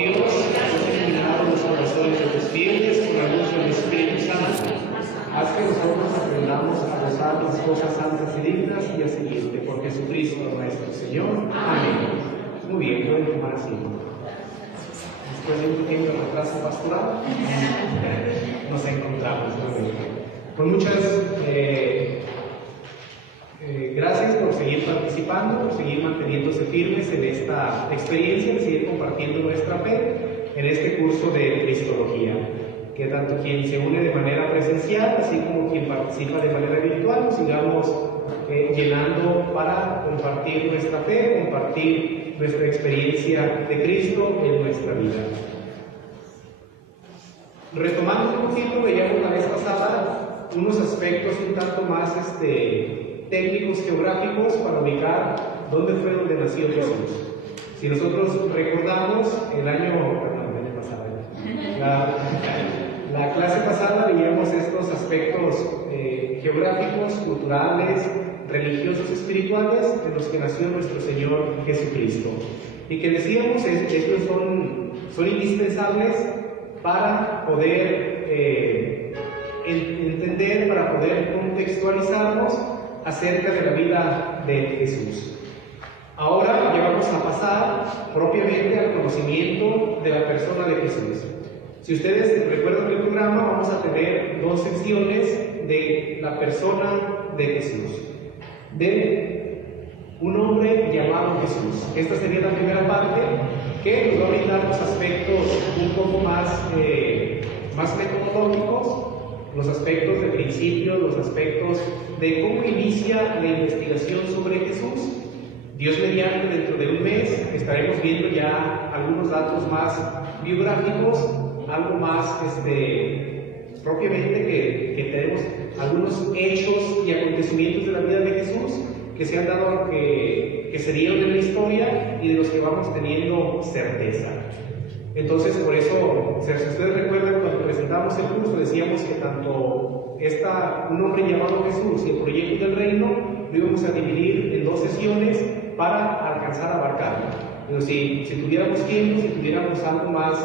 Dios, has iluminado los corazones de tus fieles con la luz del Espíritu Santo. Haz que nosotros aprendamos a gozar las cosas santas y dignas y a seguirte por Jesucristo nuestro Señor. Amén. Muy bien, pueden tomar asiento. Después de un pequeño retraso pastoral, nos encontramos con muchas gracias por seguir participando, por seguir manteniéndose firmes en esta experiencia, de seguir compartiendo nuestra fe en este curso de Cristología, que tanto quien se une de manera presencial, así como quien participa de manera virtual, nos sigamos llenando para compartir nuestra fe, compartir nuestra experiencia de Cristo en nuestra vida. Retomando un poquito, veíamos la vez pasada unos aspectos un tanto más técnicos geográficos para ubicar dónde fue donde nació Jesús. Si nosotros recordamos la clase pasada veíamos estos aspectos geográficos, culturales, religiosos, espirituales en los que nació nuestro Señor Jesucristo. Y que decíamos estos son indispensables para poder entender, para poder contextualizarnos acerca de la vida de Jesús. Ahora ya vamos a pasar propiamente al conocimiento de la persona de Jesús. Si ustedes recuerdan el programa, vamos a tener dos secciones de la persona de Jesús. De un hombre llamado Jesús. Esta sería la primera parte, que nos va a brindar los aspectos un poco más metodológicos, los aspectos de principio, los aspectos de cómo inicia la investigación sobre Jesús. Dios mediante, dentro de un mes estaremos viendo ya algunos datos más biográficos, algo más propiamente que tenemos algunos hechos y acontecimientos de la vida de Jesús que se han dado, que se dieron en la historia y de los que vamos teniendo certeza. Entonces, por eso, si ustedes recuerdan, cuando presentamos el curso, decíamos que tanto un hombre llamado Jesús y el proyecto del reino lo íbamos a dividir en dos sesiones para alcanzar a abarcarlo. Pero si tuviéramos tiempo, si tuviéramos algo más,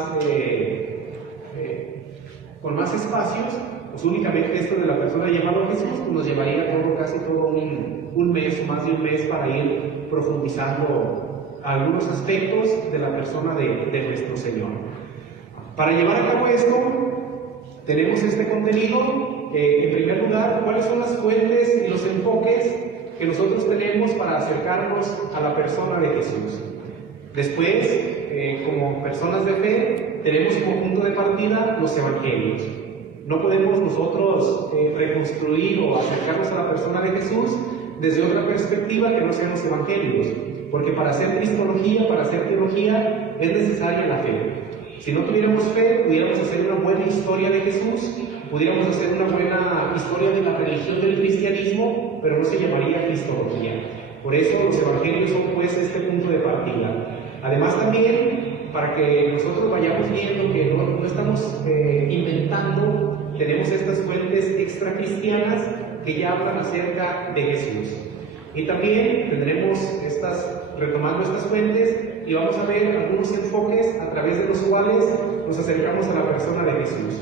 con más espacios, pues únicamente esto de la persona llamada Jesús pues nos llevaría casi todo un mes, más de un mes, para ir profundizando algunos aspectos de la persona de nuestro Señor. Para llevar a cabo esto, tenemos este contenido. En primer lugar, ¿cuáles son las fuentes y los enfoques que nosotros tenemos para acercarnos a la persona de Jesús? Después, como personas de fe, tenemos como punto de partida los evangelios. No podemos nosotros reconstruir o acercarnos a la persona de Jesús desde otra perspectiva que no sean los evangelios, porque para hacer cristología, para hacer teología, es necesaria la fe. Si no tuviéramos fe, pudiéramos hacer una buena historia de Jesús, pudiéramos hacer una buena historia de la religión del cristianismo, pero no se llamaría cristología. Por eso los evangelios son pues este punto de partida. Además también, para que nosotros vayamos viendo que no estamos inventando, tenemos estas fuentes extracristianas que ya hablan acerca de Jesús. Y también tendremos retomando estas fuentes, y vamos a ver algunos enfoques a través de los cuales nos acercamos a la persona de Jesús.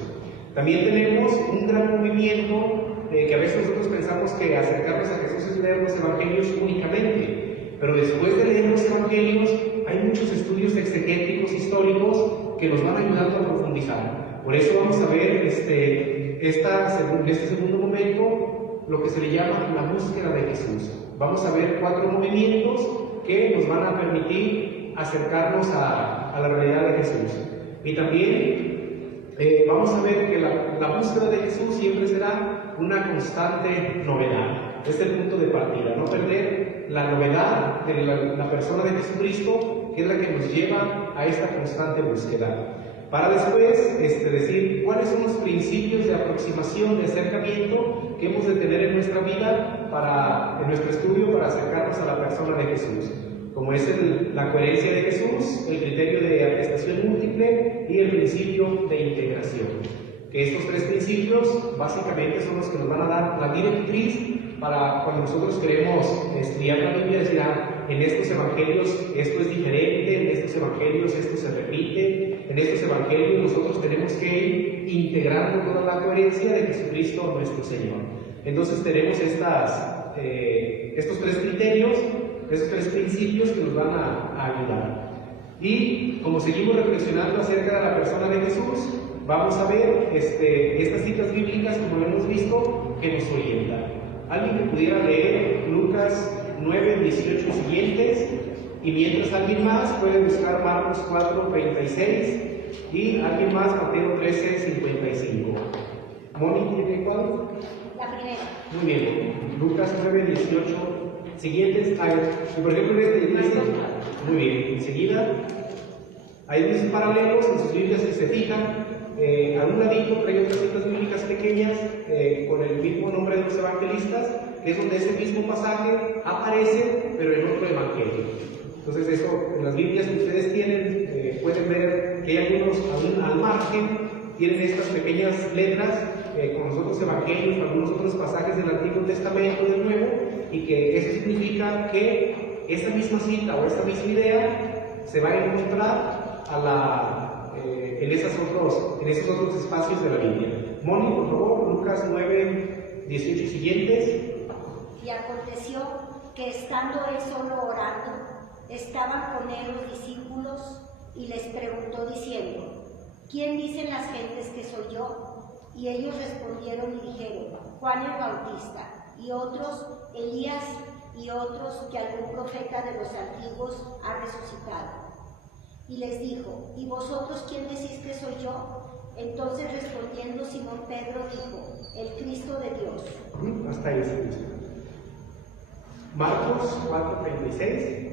También tenemos un gran movimiento que a veces nosotros pensamos que acercarnos a Jesús es leer los evangelios únicamente, pero después de leer los evangelios hay muchos estudios exegéticos históricos que nos van ayudando a profundizar. Por eso vamos a ver este segundo momento lo que se le llama la búsqueda de Jesús. Vamos a ver 4 movimientos que nos van a permitir acercarnos a la realidad de Jesús. Y también vamos a ver que la búsqueda de Jesús siempre será una constante novedad. Este es el punto de partida, no perder la novedad de la persona de Jesucristo, que es la que nos lleva a esta constante búsqueda. Para después decir cuáles son los principios de aproximación, de acercamiento que hemos de tener en nuestra vida, en nuestro estudio, para acercarnos a la persona de Jesús. Como es la coherencia de Jesús, el criterio de atestación múltiple y el principio de integración. Que estos 3 principios básicamente son los que nos van a dar la directriz para cuando nosotros queremos estudiar la Biblia, decir, en estos evangelios esto es diferente, en estos evangelios esto se repite, en estos evangelios nosotros tenemos que ir integrando toda la coherencia de Jesucristo nuestro Señor. Entonces tenemos estos tres criterios, estos tres principios que nos van a ayudar. Y como seguimos reflexionando acerca de la persona de Jesús, vamos a ver estas citas bíblicas, como lo hemos visto, que nos orientan. Alguien que pudiera leer Lucas 9, 18 y siguientes, y mientras alguien más puede buscar Marcos 4, 36 y alguien más Mateo 13, 55. ¿Moni tiene cuál? La primera. Muy bien, Lucas 9, 18 siguientes. Por ejemplo, dice, muy bien, enseguida, hay dice paralelos en sus Biblias que se fijan. A un ladito traigo otras citas bíblicas pequeñas con el mismo nombre de los evangelistas, que es donde ese mismo pasaje aparece, pero en otro evangelio. Entonces, eso en las Biblias que ustedes tienen, pueden ver que hay algunos aún al margen, tienen estas pequeñas letras con los otros evangelios, algunos otros pasajes del Antiguo Testamento y del Nuevo, y que eso significa que esta misma cita o esta misma idea se va a encontrar en esos otros espacios de la Biblia. Moni, por favor, Lucas 9, 18 siguientes. Y aconteció que estando él solo orando, estaban con él los discípulos y les preguntó diciendo: ¿Quién dicen las gentes que soy yo? Y ellos respondieron y dijeron: Juan el Bautista, y otros Elías, y otros que algún profeta de los antiguos ha resucitado. Y les dijo: ¿Y vosotros quién decís que soy yo? Entonces respondiendo Simón Pedro dijo: el Cristo de Dios. Hasta ahí se dice. Marcos 4:36.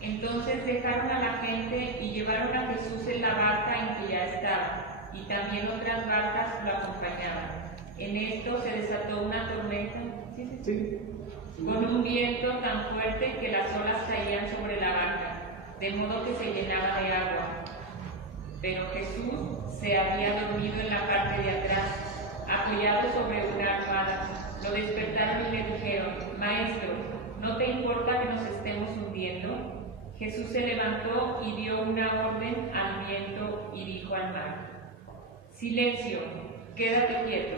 Entonces dejaron a la gente y llevaron a Jesús en la barca en que ya estaba, y también otras barcas lo acompañaban. En esto se desató una tormenta, Sí. con un viento tan fuerte que las olas caían sobre la barca, de modo que se llenaba de agua. Pero Jesús se había dormido en la parte de atrás, apoyado sobre una almohada. Lo despertaron y le dijeron: Maestro, ¿no te importa que nos estemos hundiendo? Jesús se levantó y dio una orden al viento y dijo al mar: Silencio, quédate quieto.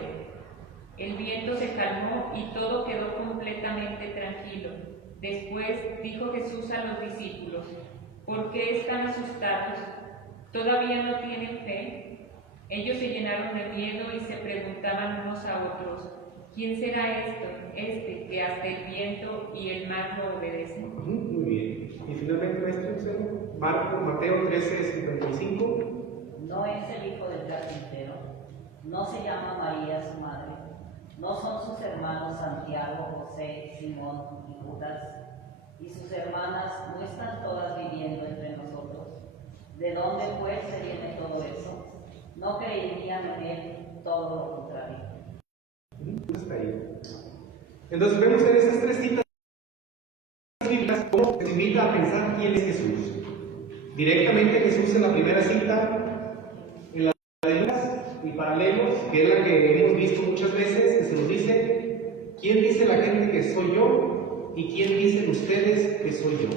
El viento se calmó y todo quedó completamente tranquilo. Después dijo Jesús a los discípulos: ¿Por qué están asustados? ¿Todavía no tienen fe? Ellos se llenaron de miedo y se preguntaban unos a otros: ¿Quién será este que hasta el viento y el mar lo obedecen? Muy bien. Y finalmente, Mateo 13:55. ¿No es el hijo del carpintero? ¿No se llama María su madre? ¿No son sus hermanos Santiago, José, Simón y Judas? ¿Y sus hermanas no están todas viviendo entre nosotros? ¿De dónde pues se viene todo eso? ¿No creerían en él todo lo contrario? Hasta ahí. Entonces vemos en esas tres citas bíblicas cómo se invita a pensar quién es Jesús. Directamente Jesús en la primera cita, en la de Lucas y paralelos, que es la que hemos visto muchas veces, que se nos dice: ¿quién dice la gente que soy yo? ¿Y quién dicen ustedes que soy yo?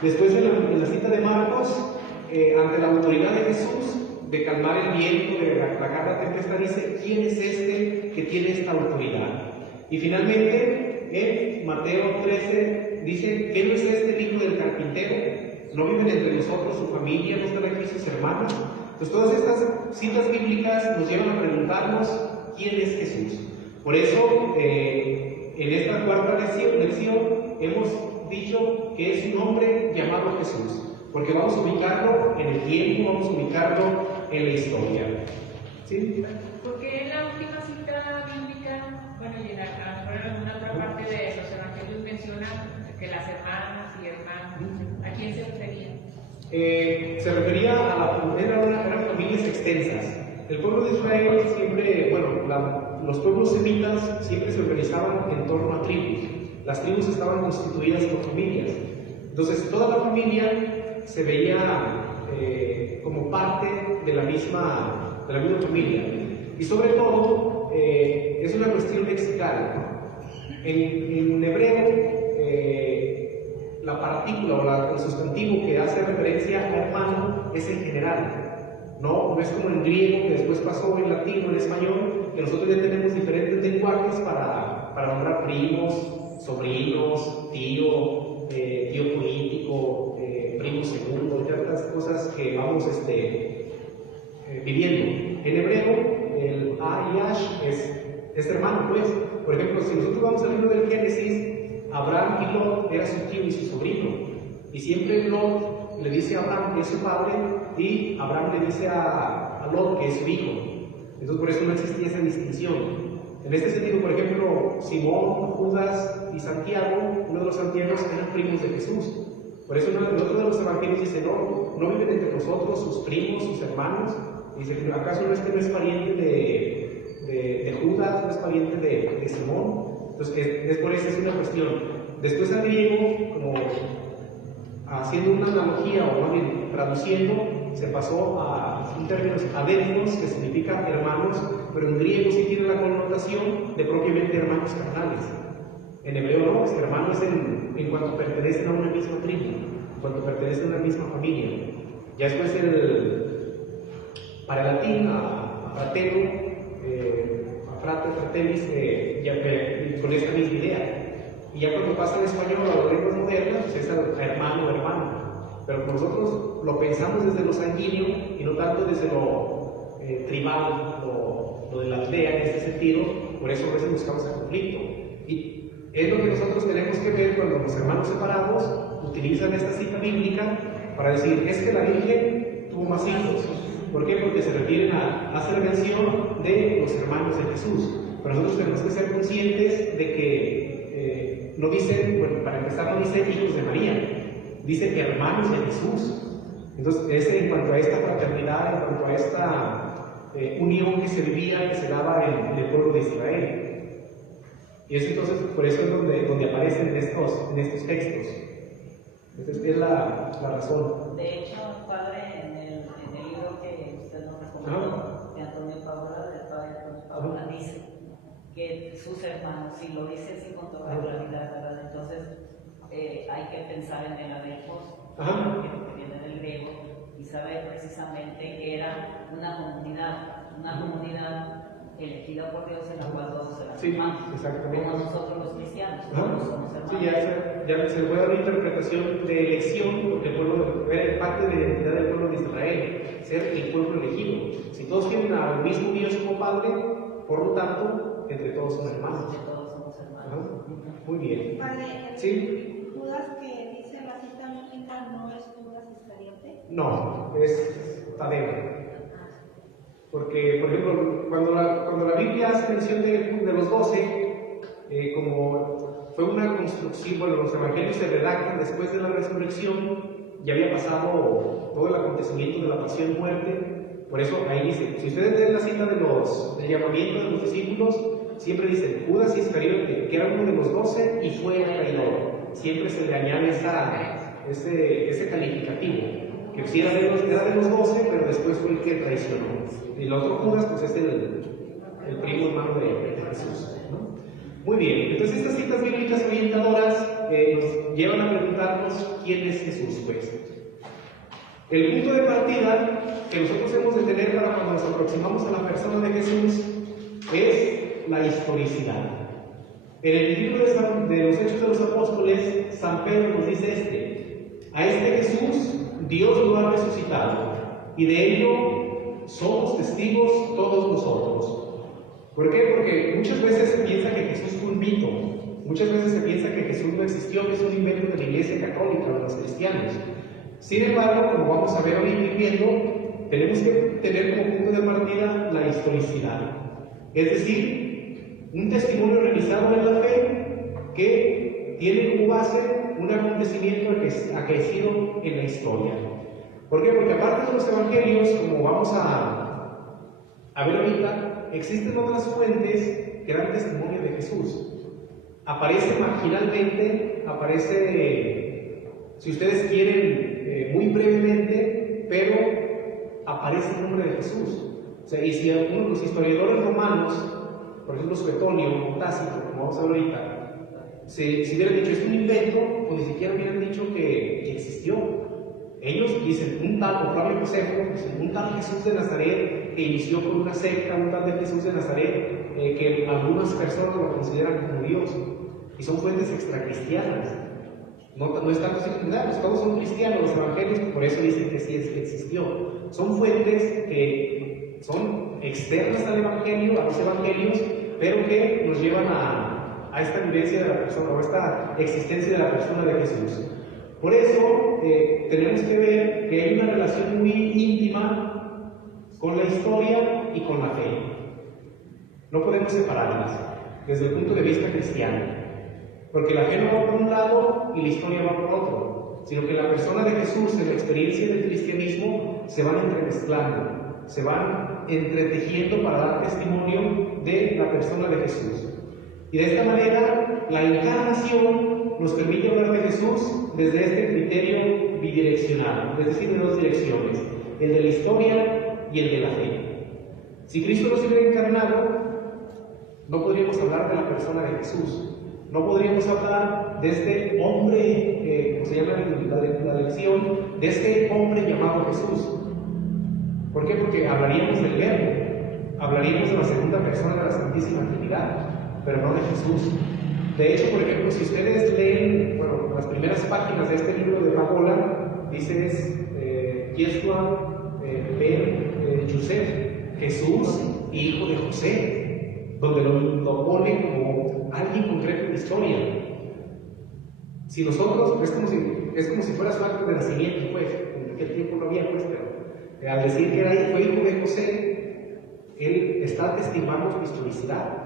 Después en la cita de Marcos, ante la autoridad de Jesús de calmar el viento, de aplacar la tempestad, dice: ¿quién es este que tiene esta autoridad? Y finalmente en Mateo 13 dice: ¿qué no es este el hijo del carpintero? ¿No viven entre nosotros su familia? ¿No están aquí sus hermanos? Pues todas estas citas bíblicas nos llevan a preguntarnos quién es Jesús. Por eso en esta cuarta lección hemos dicho que es un hombre llamado Jesús, porque vamos a ubicarlo en el tiempo, vamos a ubicarlo en la historia. ¿Sí? Porque en la última cita bíblica, bueno, y a lo mejor en alguna otra parte de los evangelios menciona que las hermanas y hermanos, ¿a quién se refería? Se refería eran familias extensas. El pueblo de Israel siempre, los pueblos semitas siempre se organizaban en torno a tribus. Las tribus estaban constituidas por familias. Entonces, toda la familia se veía como parte de la misma familia. Y sobre todo, es una cuestión lexical. En hebreo, la partícula o el sustantivo que hace referencia a hermano es en general. No es como en griego, que después pasó en latín o en español, que nosotros ya tenemos diferentes lenguajes para nombrar primos, sobrinos, tío, tío político, primo segundo, y tantas cosas que vamos viviendo. En hebreo, el A y Ash es hermano, pues. Por ejemplo, si nosotros vamos al libro del Génesis, Abraham y Lot era su tío y su sobrino. Y siempre Lot le dice a Abraham que es su padre, y Abraham le dice a Lot que es su hijo. Entonces, por eso no existía esa distinción. En este sentido, por ejemplo, Simón, Judas y Santiago, uno de los santiagos, eran primos de Jesús. Por eso en otro de los evangelios dice, no viven entre nosotros sus primos, sus hermanos. Dice, ¿acaso no es pariente de Judas, no es pariente de Simón? Entonces, es por eso es una cuestión. Después al griego, como haciendo una analogía o más bien traduciendo, se pasó a un término adéninos, que significa hermanos, pero en griego sí tiene la connotación de propiamente hermanos carnales. En hebreo no, hermanos en cuanto pertenecen a una misma tribu, en cuanto pertenecen a una misma familia. Ya después para el latín, a fratero, a frate, fratellis, con esta misma idea. Y ya cuando pasa en español a las lenguas modernas, pues es hermano, hermano. Pero nosotros lo pensamos desde lo sanguíneo y no tanto desde lo tribal, lo de la aldea en este sentido, por eso a veces nos causa conflicto. Y es lo que nosotros tenemos que ver cuando los hermanos separados utilizan esta cita bíblica para decir, es que la Virgen tuvo más hijos. ¿Por qué? Porque se refieren a hacer mención de los hermanos de Jesús. Pero nosotros tenemos que ser conscientes de que no dicen, bueno, para empezar no dice hijos de María, dice hermanos de Jesús. Entonces, es en cuanto a esta fraternidad, en cuanto a esta unión que se vivía, que se daba en el pueblo de Israel. Y es entonces, por eso es donde aparecen en estos textos. Entonces, es la razón. De hecho, padre, en el libro que usted nos recomendó, de Antonio Paola, del padre Antonio Paola, dice que sus hermanos, si lo dice así con toda claridad, ¿verdad? Entonces, hay que pensar en el adepos, que viene del griego, y saber precisamente que era una comunidad elegida por Dios en la cual todos eran hermanos, como nosotros los cristianos, todos somos hermanos. Sí, ya se puede dar una interpretación de elección, porque el pueblo era parte de la identidad del pueblo de Israel, ser el pueblo elegido. Si todos tienen al mismo Dios como Padre, por lo tanto, entre todos son hermanos. Entre todos somos hermanos. Muy bien. Padre, ¿Sí? Judas que dice la cita bíblica no es Judas Iscariote. No, es Tadeo. Porque, por ejemplo, cuando la Biblia hace mención de los 12, como fue una construcción, bueno, los evangelios se redactan después de la resurrección, ya había pasado todo el acontecimiento de la pasión y muerte. Por eso ahí dice, si ustedes ven la cita del llamamiento de los discípulos, siempre dicen Judas Iscariote, que era uno de los 12 y fue el traidor. Siempre se le añade ese calificativo, que sí era de los 12, pero después fue el que traicionó. Y el otro Judas, pues es el primo hermano de Jesús, ¿no? Muy bien, entonces estas citas bíblicas orientadoras nos llevan a preguntarnos quién es Jesús, pues. El punto de partida que nosotros hemos de tener para cuando nos aproximamos a la persona de Jesús es la historicidad. En el libro de los Hechos de los Apóstoles, San Pedro nos dice a este Jesús Dios lo ha resucitado, y de ello somos testigos todos nosotros. ¿Por qué? Porque muchas veces se piensa que Jesús fue un mito, muchas veces se piensa que Jesús no existió, que es un invento de la Iglesia Católica, de los cristianos. Sin embargo, como vamos a ver hoy viendo, tenemos que tener como punto de partida la historicidad, es decir, un testimonio realizado en la fe que tiene como base un acontecimiento acaecido en la historia. ¿Por qué? Porque aparte de los evangelios, como vamos a ver ahorita, existen otras fuentes que dan testimonio de Jesús. Aparece marginalmente, si ustedes quieren, muy brevemente, pero aparece el nombre de Jesús. O sea, y si algunos de los historiadores romanos, por ejemplo Suetonio, Tácito, como vamos a ver ahorita, si hubieran dicho es un invento, pues ni siquiera hubieran dicho que existió. Ellos dicen, un tal, o Flavio Josefo, dicen, un tal Jesús de Nazaret que inició con una secta, un tal de Jesús de Nazaret que algunas personas lo consideran como Dios. Y son fuentes extracristianas. No es tanto así, pues todos son cristianos, los evangelios, por eso dicen que sí existió. Son fuentes que son externas al evangelio, a los evangelios, pero que nos llevan a esta vivencia de la persona, o a esta existencia de la persona de Jesús. Por eso tenemos que ver que hay una relación muy íntima con la historia y con la fe. No podemos separarlas desde el punto de vista cristiano. Porque la fe no va por un lado y la historia va por otro, sino que la persona de Jesús en la experiencia del cristianismo se van entremezclando, se van entretejiendo para dar testimonio de la persona de Jesús. Y de esta manera, la encarnación nos permite hablar de Jesús desde este criterio bidireccional, es decir, de dos direcciones, el de la historia y el de la fe. Si Cristo no se hubiera encarnado, no podríamos hablar de la persona de Jesús. No podríamos hablar de este hombre, como se llama la lección, de este hombre llamado Jesús. ¿Por qué? Porque hablaríamos del Verbo, hablaríamos de la segunda persona de la Santísima Trinidad, pero no de Jesús. De hecho, por ejemplo, si ustedes leen, las primeras páginas de este libro de Pagola, dice Yeshua ben Yosef, Jesús, hijo de José, donde lo pone como alguien concreto en la historia. Si nosotros, es como si fuera su acto de nacimiento, pues, en aquel tiempo no había, pues, pero al decir que fue hijo de José, él está atestiguando su historicidad.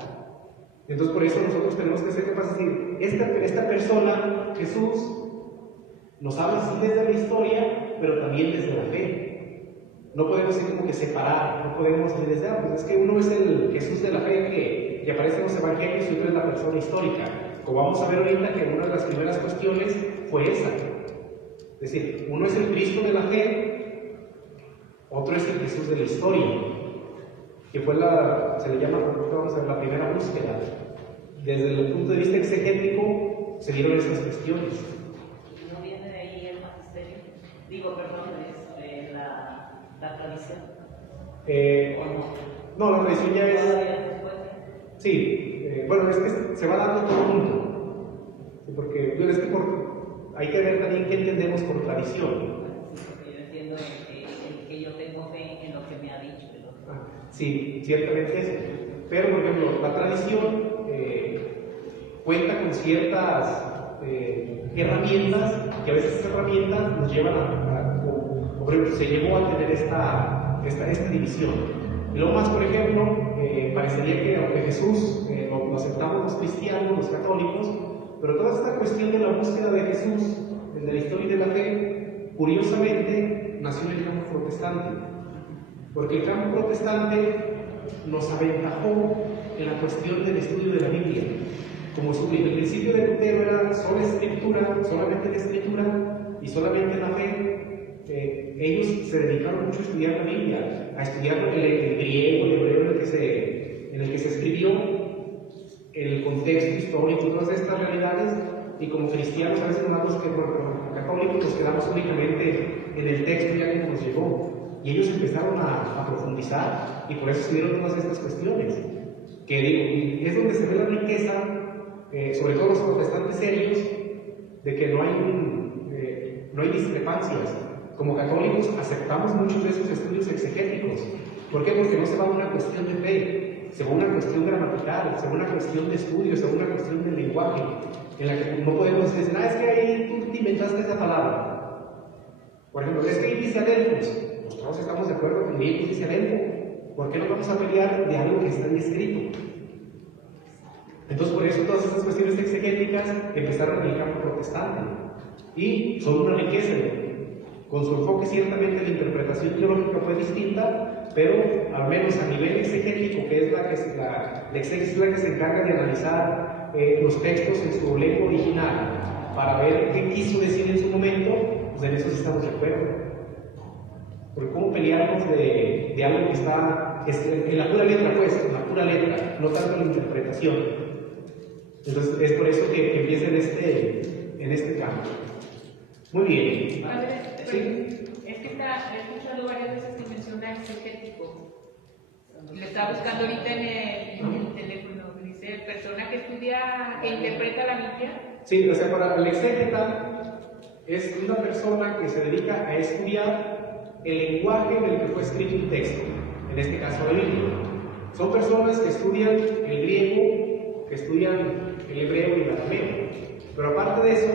Entonces, por eso nosotros tenemos que ser capaces de decir, esta persona, Jesús, nos habla así desde la historia, pero también desde la fe. No podemos ir como que separar, no podemos decir, pues es que uno es el Jesús de la fe que aparece en los evangelios y otro es la persona histórica. Como vamos a ver ahorita que una de las primeras cuestiones fue esa. Es decir, uno es el Cristo de la fe, otro es el Jesús de la historia, que fue se le llama, vamos a ver, la primera búsqueda. Desde el punto de vista exegético se dieron esas cuestiones. ¿No viene de ahí el magisterio? La tradición. No, la tradición ya es. Después. Sí, es que se va dando todo el mundo. Porque hay que ver también qué entendemos por tradición. Yo entiendo que yo tengo fe en lo que me ha dicho. Sí, ciertamente es. Pero, por ejemplo, la tradición cuenta con ciertas herramientas, que a veces esas herramientas nos llevan por ejemplo, se llevó a tener esta división. Y luego más, por ejemplo, parecería que aunque Jesús lo aceptamos los cristianos, los católicos, pero toda esta cuestión de la búsqueda de Jesús, de la historia y de la fe, curiosamente nació en el campo protestante. Porque el campo protestante nos aventajó en la cuestión del estudio de la Biblia. Como el principio de Lutero era sola escritura, solamente la escritura y solamente la fe, ellos se dedicaron mucho a estudiar la Biblia, a estudiar el griego, el hebreo en el que se escribió, el contexto histórico y todas estas realidades, y como cristianos a veces como católicos nos quedamos únicamente en el texto ya que nos llegó, y ellos empezaron a profundizar, y por eso se dieron todas estas cuestiones, que digo, es donde se ve la riqueza, sobre todo los protestantes serios, de que no hay discrepancias. Como católicos aceptamos muchos de esos estudios exegéticos. ¿Por qué? Porque no se va a una cuestión de fe, se va a una cuestión gramatical, se va a una cuestión de estudio, se va a una cuestión de lenguaje, en la que no podemos decir, es que ahí tú te inventaste esa palabra. Por ejemplo, es que ahí dice Adelfos. Pues todos estamos de acuerdo con que dice Adelfo. ¿Por qué no vamos a pelear de algo que está ahí escrito? Entonces, por eso todas estas cuestiones exegéticas empezaron en el campo protestante. Y son una riqueza. Con su enfoque, ciertamente la interpretación teológica fue distinta, pero al menos a nivel exegético, que es la exégesis la que se encarga de analizar los textos en su lengua original para ver qué quiso decir en su momento, pues en eso sí estamos de acuerdo. Porque cómo pelearnos de algo que está en la pura letra, pues, en la pura letra, no tanto en la interpretación. Entonces es por eso que empieza en este campo. Muy bien. Padre, Sí. Es que he escuchado varias veces que menciona exegético. Lo estaba buscando ahorita en el teléfono. Dice persona que estudia, que interpreta la Biblia. Sí, o sea, para el exégeta es una persona que se dedica a estudiar el lenguaje en el que fue escrito un texto, en este caso la Biblia. Son personas que estudian el griego, que estudian el hebreo y el arameo, pero aparte de eso,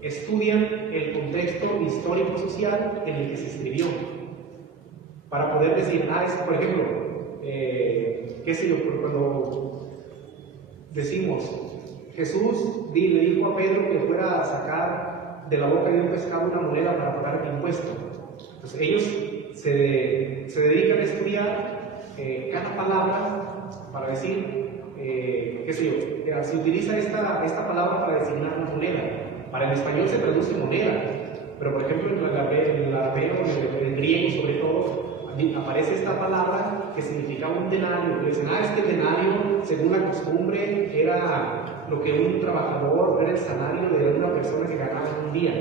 estudian el contexto histórico-social en el que se escribió, para poder decir, por ejemplo, qué sé yo, cuando decimos, Jesús le dijo a Pedro que fuera a sacar de la boca de un pescado una moneda para pagar el impuesto. Entonces ellos se dedican a estudiar cada palabra para decir, qué sé yo, se utiliza esta palabra para designar una moneda. Para el español se traduce moneda, pero por ejemplo en el arameo, en el griego sobre todo, aparece esta palabra que significaba un denario. Que dicen, es que el denario, según la costumbre, era lo que un trabajador, era el salario de una persona que ganaba en un día.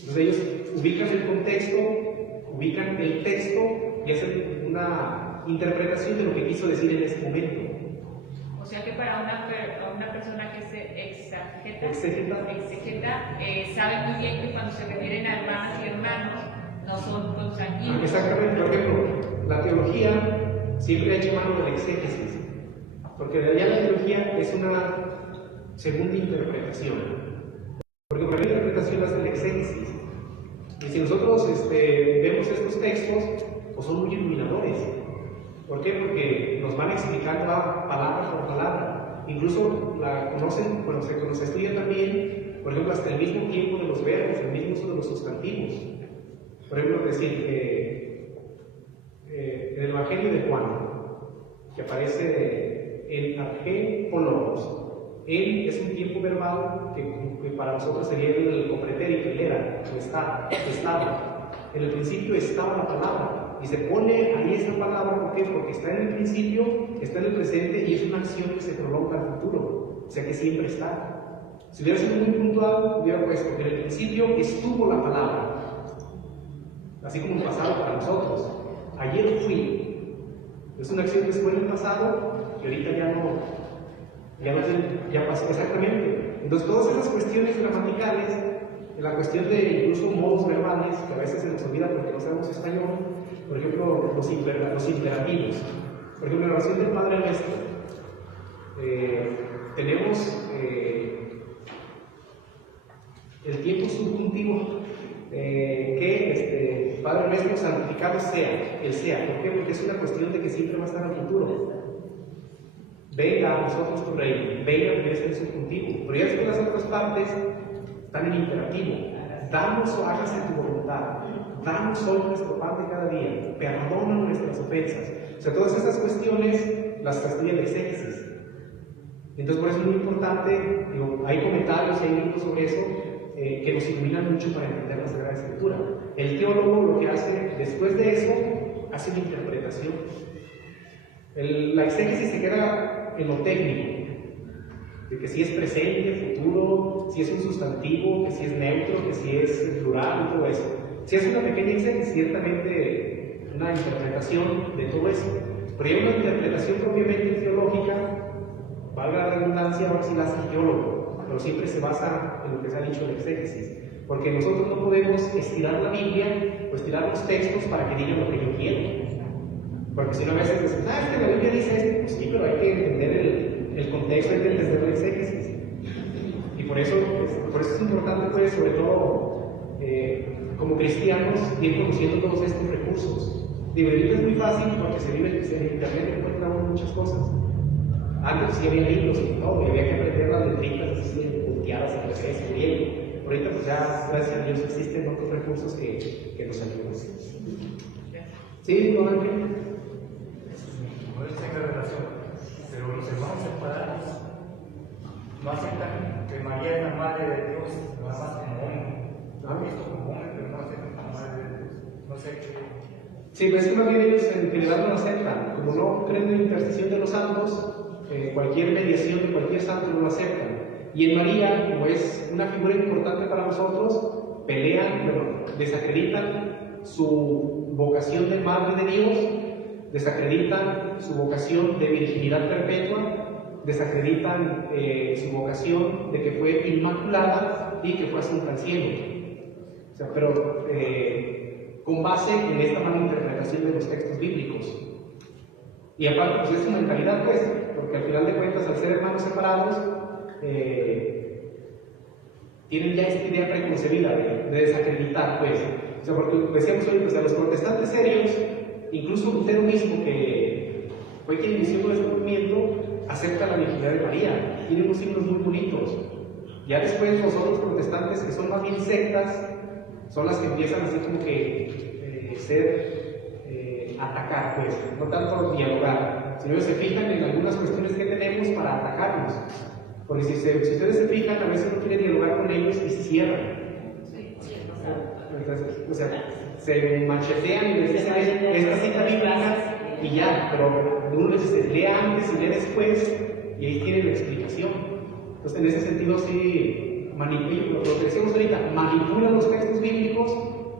Entonces ellos ubican el contexto, ubican el texto y hacen una interpretación de lo que quiso decir en ese momento. O sea que para una persona que se exegeta, sabe muy bien que cuando se refieren a hermanas y hermanos, no son consanguíneos. Exactamente, por ejemplo, la teología siempre ha hecho mano del exégesis, porque de allá la teología es una segunda interpretación, porque la primera interpretación es del exégesis, y si nosotros vemos estos textos, pues son muy iluminadores. ¿Por qué? Porque nos van explicando palabra por palabra, incluso la conocen, se estudia también, por ejemplo, hasta el mismo tiempo de los verbos, el mismo uso de los sustantivos. Por ejemplo, decir en el Evangelio de Juan, que aparece el argépologos, él es un tiempo verbal que para nosotros sería el copretérito, el era, o estaba. En el principio estaba la palabra, y se pone ahí esta palabra, ¿por qué? Porque está en el principio, está en el presente, y es una acción que se prolonga al futuro, o sea que siempre está. Si hubiera sido muy puntual, hubiera puesto, en el principio estuvo la palabra, así como el pasado para nosotros. Ayer fui. Es una acción que se fue en el pasado y ahorita ya pasó exactamente. Entonces todas esas cuestiones gramaticales, la cuestión de incluso modos verbales, que a veces se nos olvida porque no sabemos español, por ejemplo, los imperativos. Por ejemplo, en la oración del Padre Nuestro, tenemos el tiempo subjuntivo que Padre Nuestro santificado sea, el sea. ¿Por qué? Porque es una cuestión de que siempre va a estar al futuro. Venga a nosotros tu reino, venga que es el subjuntivo. Pero ya es que las otras partes están en imperativo. Danos o hágase tu voluntad. Danos hoy nuestro pan de cada día. Perdona nuestras ofensas. O sea, todas estas cuestiones las estudia el exégesis. Entonces, por eso es muy importante, hay comentarios, hay libros sobre eso, que nos iluminan mucho para entender la Sagrada Escritura. El teólogo lo que hace, después de eso, hace una interpretación. La exégesis se queda en lo técnico, de que si es presente, futuro, si es un sustantivo, que si es neutro, que si es plural, y todo eso. Si es una pequeña exégesis, ciertamente una interpretación de todo eso. Pero hay una interpretación propiamente teológica, valga la redundancia, ahora sí la hace el teólogo, pero siempre se basa en lo que se ha dicho en la exégesis. Porque nosotros no podemos estirar la Biblia o estirar los textos para que digan lo que yo quiero. Porque si no a veces dicen, es que la Biblia dice esto, pues sí, pero hay que entender el contexto, hay que entender la exégesis. Y por eso es importante, pues, sobre todo, como cristianos, ir conociendo todos estos recursos. Digo, ahorita es muy fácil porque en internet encontramos muchas cosas. Antes sí había libros y todo, y había que aprender las letritas así, punteadas en francés, en griego. Ahorita, pues ya, gracias a Dios, existen otros recursos que nos ayudan. ¿Sí, don Ángel? No tenga relación, pero los hermanos separados no aceptan que María es la madre de Dios, nada más como hombre. Lo han visto como hombre, pero no aceptan como madre de Dios. No sé qué. Sí, pues es que más bien ellos en general no lo aceptan. Como no creen en la intercesión de los santos, cualquier mediación de cualquier santo no lo aceptan. Y en María, como es una figura importante para nosotros, pelean, desacreditan su vocación de madre de Dios, desacreditan su vocación de virginidad perpetua, desacreditan su vocación de que fue inmaculada y que fue asunta al cielo. O sea, pero con base en esta mala interpretación de los textos bíblicos. Y aparte, pues es su mentalidad, pues, porque al final de cuentas, al ser hermanos separados, tienen ya esta idea preconcebida de desacreditar, pues. O sea, porque decíamos hoy, pues a los protestantes serios, incluso Lutero mismo, que fue quien inició todo este movimiento, acepta la virginidad de María, tiene unos signos muy bonitos. Ya después los otros protestantes, que son más bien sectas, son las que empiezan así como que atacar, pues, no tanto dialogar, sino que se fijan en algunas cuestiones que tenemos para atacarnos. Porque si ustedes se fijan, a veces no quieren dialogar con ellos y se cierran. Entonces, o sea, se machetean y les dicen esta cita bíblica y ya, pero uno les dice lea antes y lea después y ahí tienen la explicación. Entonces, en ese sentido, sí, lo que decíamos ahorita, manipulan los textos bíblicos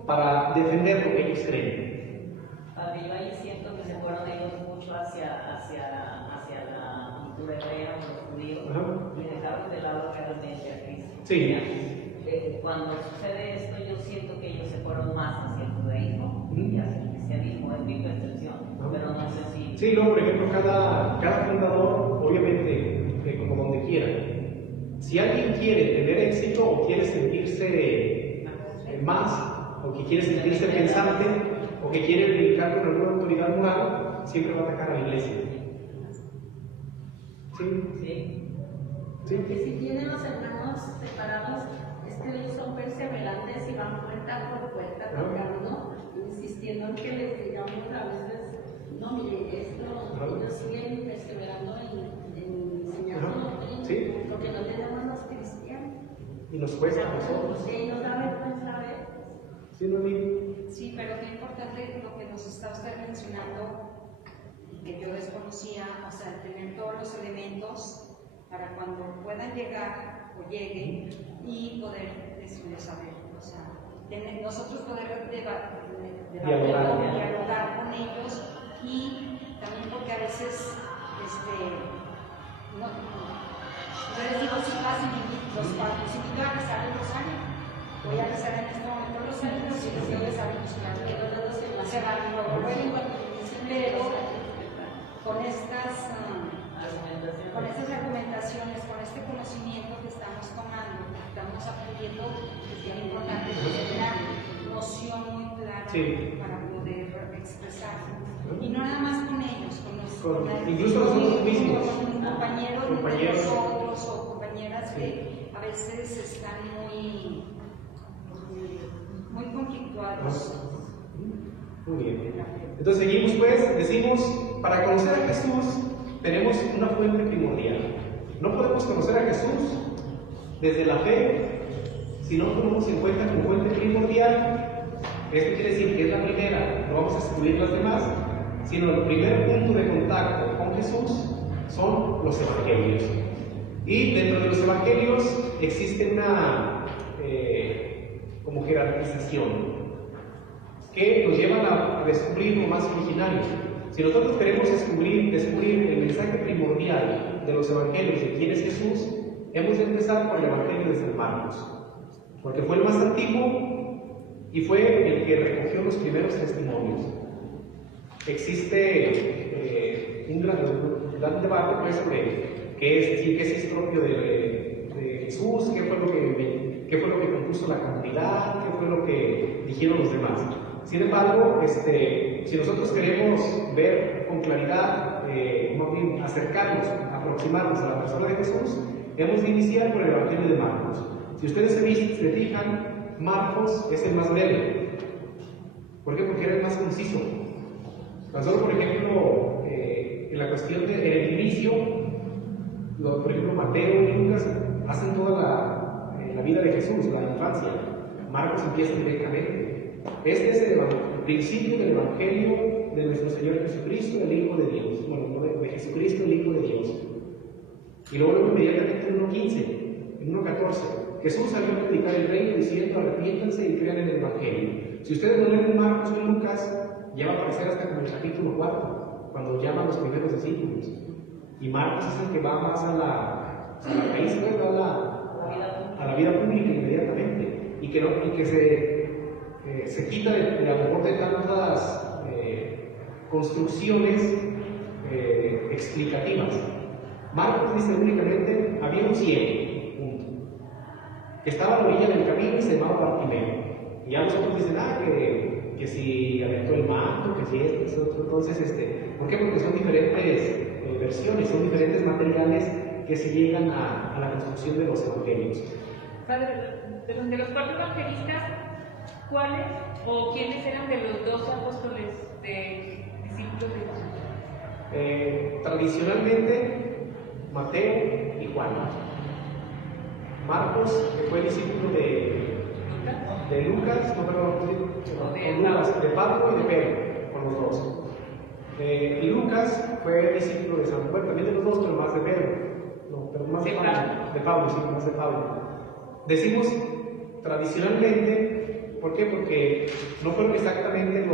para defender lo que ellos creen. Yo ahí siento que se fueron ellos mucho hacia la cultura hebrea, los judíos, y dejaron de lado realmente a Cristo. Sí. Cuando sucede esto, yo siento que ellos se fueron más hacia el judaísmo y hacia el cristianismo, es mi percepción, pero no sé si... Sí, no, por ejemplo, cada fundador, obviamente, como donde quiera. Si alguien quiere tener éxito o quiere sentirse más, o que quiere sentirse pensante, o que quiere brincar con alguna autoridad moral, siempre va a atacar a la iglesia. ¿Sí? Sí. ¿Sí? Porque si tienen los hermanos separados, es que ellos son perseverantes y van puerta por puerta tocando, insistiendo en que les digamos a veces, no, mire, ellos siguen perseverando en enseñar su doctrina, ¿Sí? porque no tenemos los cristianos. Y nos cuesta a nosotros. Sí, nos da vergüenza ver. ¿Sí, Noemí? Sí, pero qué importante lo que nos está usted mencionando, que yo desconocía, o sea, tener todos los elementos para cuando puedan llegar o lleguen y poder decirles saber, o sea, nosotros poder dialogar con ellos y también porque a veces, no, yo les digo, si pasen los invito a rezar el rosario. Voy a rezar en este momento los rosario, si les digo rezar el rosario, que no los que más se van, pero con estas argumentaciones, con este conocimiento que estamos tomando, que estamos aprendiendo, es bien importante tener una noción muy clara para poder expresar. Y no nada más con ellos, incluso nosotros mismos, con compañeros de nosotros o compañeras que a veces están muy conflictuados. Muy bien. Entonces seguimos pues, decimos, para conocer a Jesús tenemos una fuente primordial. No podemos conocer a Jesús desde la fe si no tomamos en cuenta como fuente primordial. Esto quiere decir que es la primera, no vamos a excluir las demás, sino el primer punto de contacto con Jesús son los evangelios. Y dentro de los evangelios existe una como jerarquización que nos llevan a descubrir lo más originario. Si nosotros queremos descubrir el mensaje primordial de los evangelios de quién es Jesús, hemos de empezar por el evangelio de San Marcos, porque fue el más antiguo y fue el que recogió los primeros testimonios. Existe un gran debate pues, sobre qué es propio de Jesús, qué fue lo que compuso la cantidad, qué fue lo que dijeron los demás. Sin embargo, si nosotros queremos ver con claridad, acercarnos, aproximarnos a la persona de Jesús, hemos de iniciar por el Evangelio de Marcos. Si ustedes se fijan, Marcos es el más breve. ¿Por qué? Porque era el más conciso. Tan solo, por ejemplo, en la cuestión en el inicio, por ejemplo, Mateo y Lucas hacen toda la vida de Jesús, la infancia. Marcos empieza directamente. Este es el principio del Evangelio de nuestro Señor Jesucristo, el Hijo de Dios. Bueno, de Jesucristo, el Hijo de Dios. Y luego inmediatamente en 1.15, en 1.14. Jesús salió a predicar el reino diciendo: arrepiéntanse y crean en el Evangelio. Si ustedes lo leen en Marcos o en Lucas, ya va a aparecer hasta como el capítulo 4, cuando llaman a los primeros discípulos. Y Marcos es el que va más a la raíz, pues, a la vida pública inmediatamente. Y que se quita de a lo mejor de tantas construcciones explicativas. Marcos dice únicamente: había un ciego, punto, que estaba a la orilla del camino y se llamaba Bartimeo. Y ya los otros dicen: que si aventó el manto, que si esto, otro. Entonces, ¿por qué? Porque son diferentes versiones, son diferentes materiales que se llegan a la construcción de los evangelios. Padre, de los 4 evangelistas, ¿cuáles o quiénes eran de los 12 apóstoles de discípulos de Jesús? Tradicionalmente, Mateo y Juan. Marcos, que fue discípulo de Lucas, de Pablo y de Pedro, con los dos. Lucas fue discípulo de San Juan, también de los dos, pero más de Pedro. No, pero más de Pablo, sí, más de Pablo. Decimos tradicionalmente, ¿por qué? Porque no fueron exactamente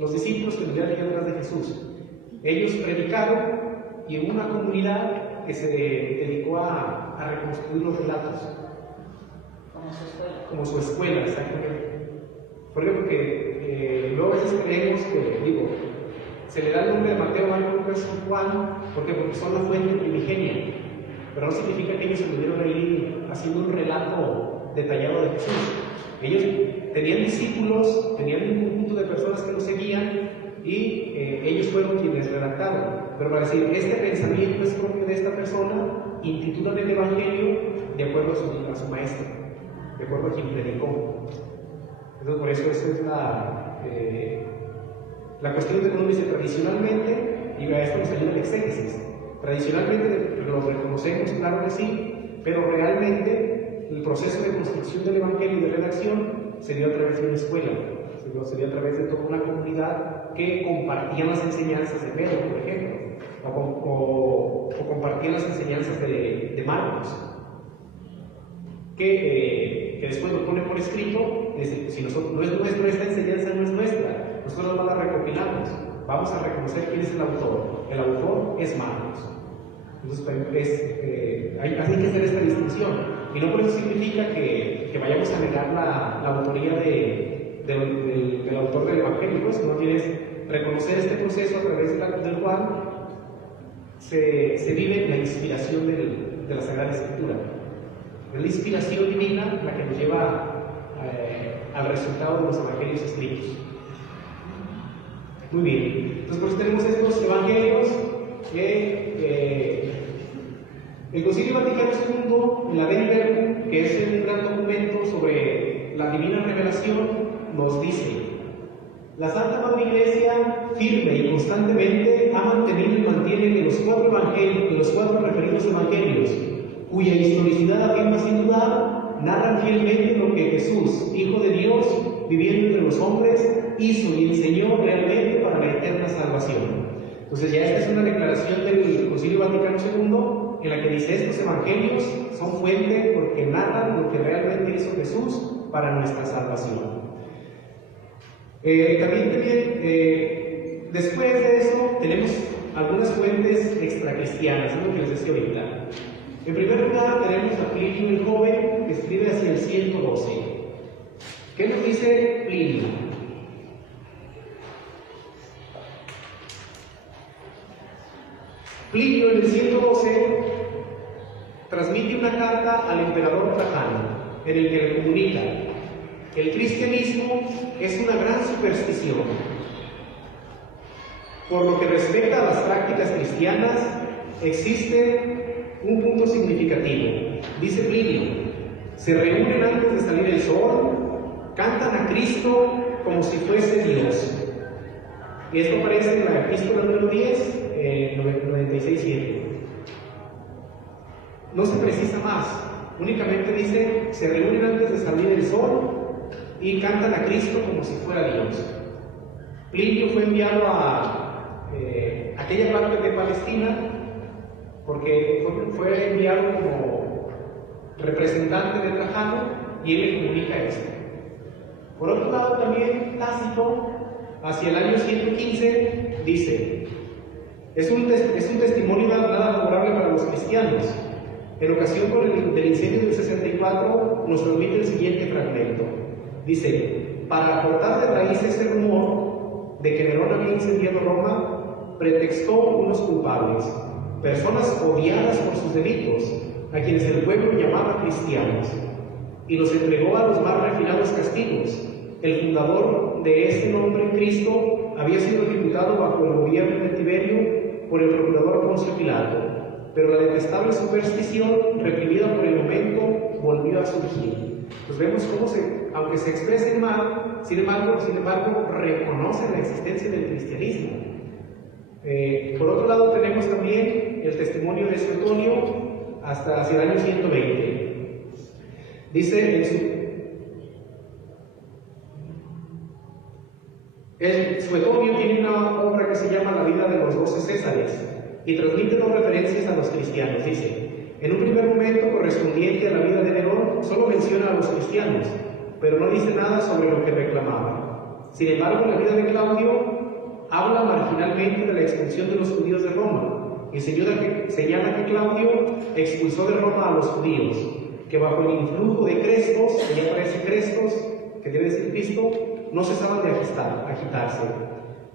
los discípulos que vendrían detrás de Jesús. Ellos predicaron y hubo una comunidad que se dedicó a reconstruir los relatos. Como su escuela, exactamente. ¿Por qué? Porque luego a veces creemos que, se le da el nombre de Mateo, Marcos, Lucas y Juan, ¿por qué? Porque son la fuente primigenia. Pero no significa que ellos se estuvieron ahí haciendo un relato detallado de Jesús. Ellos tenían discípulos, tenían un conjunto de personas que los seguían y ellos fueron quienes redactaron. Pero para decir, este pensamiento es propio de esta persona, intitulan el Evangelio de acuerdo a su maestro, de acuerdo a quien predicó. Entonces, por eso esa es la cuestión de que uno dice tradicionalmente, y a esto nos ayuda el exégesis. Tradicionalmente lo reconocemos, claro que sí, pero realmente el proceso de construcción del Evangelio y de redacción se dio a través de una escuela, se dio a través de toda una comunidad que compartía las enseñanzas de Pedro, por ejemplo, o compartía las enseñanzas de Marcos, que después lo pone por escrito. Si nosotros, no es nuestra, esta enseñanza no es nuestra, nosotros no la recopilamos, vamos a reconocer quién es el autor. El autor es Marcos. Entonces hay que hacer esta distinción, y no por eso significa que vayamos a negar la autoría del autor del Evangelio, sino tienes reconocer este proceso a través del cual se vive la inspiración de la Sagrada Escritura. Es la inspiración divina la que nos lleva al resultado de los evangelios escritos. Muy bien, entonces por eso tenemos estos evangelios que el Concilio Vaticano II, en la Dei Verbum, que es el gran documento sobre la divina revelación, nos dice: la Santa Madre Iglesia firme y constantemente ha mantenido y mantiene que los 4 evangelios, que los 4 referidos evangelios, cuya historicidad afirma sin dudar, narran fielmente lo que Jesús, Hijo de Dios, viviendo entre los hombres, hizo y enseñó realmente para la eterna salvación. Entonces ya esta es una declaración del Concilio Vaticano II en la que dice: estos evangelios son fuente porque narran lo que realmente hizo Jesús para nuestra salvación. Después de eso tenemos algunas fuentes extracristianas, es lo que les decía ahorita. En primer lugar tenemos a Plinio el Joven, que escribe hacia el 112. ¿Qué nos dice Plinio? Plinio en el 112 transmite una carta al emperador Trajano, en el que le comunica: el cristianismo es una gran superstición. Por lo que respecta a las prácticas cristianas, existe un punto significativo. Dice Plinio: se reúnen antes de salir el sol, cantan a Cristo como si fuese Dios. Y esto aparece en la epístola número 10, 96.7. No se precisa más, únicamente dice: se reúnen antes de salir el sol y cantan a Cristo como si fuera Dios. Plinio fue enviado a aquella parte de Palestina, porque fue enviado como representante de Trajano, y él le comunica esto. Por otro lado, también Tácito, hacia el año 115, dice: es un testimonio nada favorable para los cristianos. En ocasión del incendio del 64, nos permite el siguiente fragmento. Dice: para cortar de raíz ese rumor de que Nerón había incendiado Roma, pretextó unos culpables, personas odiadas por sus delitos, a quienes el pueblo llamaba cristianos, y los entregó a los más refinados castigos. El fundador de este nombre, Cristo, había sido ejecutado bajo el gobierno de Tiberio por el procurador Poncio Pilato, pero la detestable superstición, reprimida por el momento, volvió a surgir. Pues vemos cómo, aunque se expresen mal, sin embargo, reconocen la existencia del cristianismo. Por otro lado, tenemos también el testimonio de Suetonio hasta hacia el año 120. Dice Suetonio tiene una obra que se llama La vida de los 12 Césares y transmite dos referencias a los cristianos. Dice: en un primer momento correspondiente a la vida de Nerón, solo menciona a los cristianos, pero no dice nada sobre lo que reclamaba. Sin embargo, en la vida de Claudio habla marginalmente de la expulsión de los judíos de Roma y señala que Claudio expulsó de Roma a los judíos, que bajo el influjo de Crestos, que ya aparece Crestos, que debe decir Cristo, no cesaban de agitarse.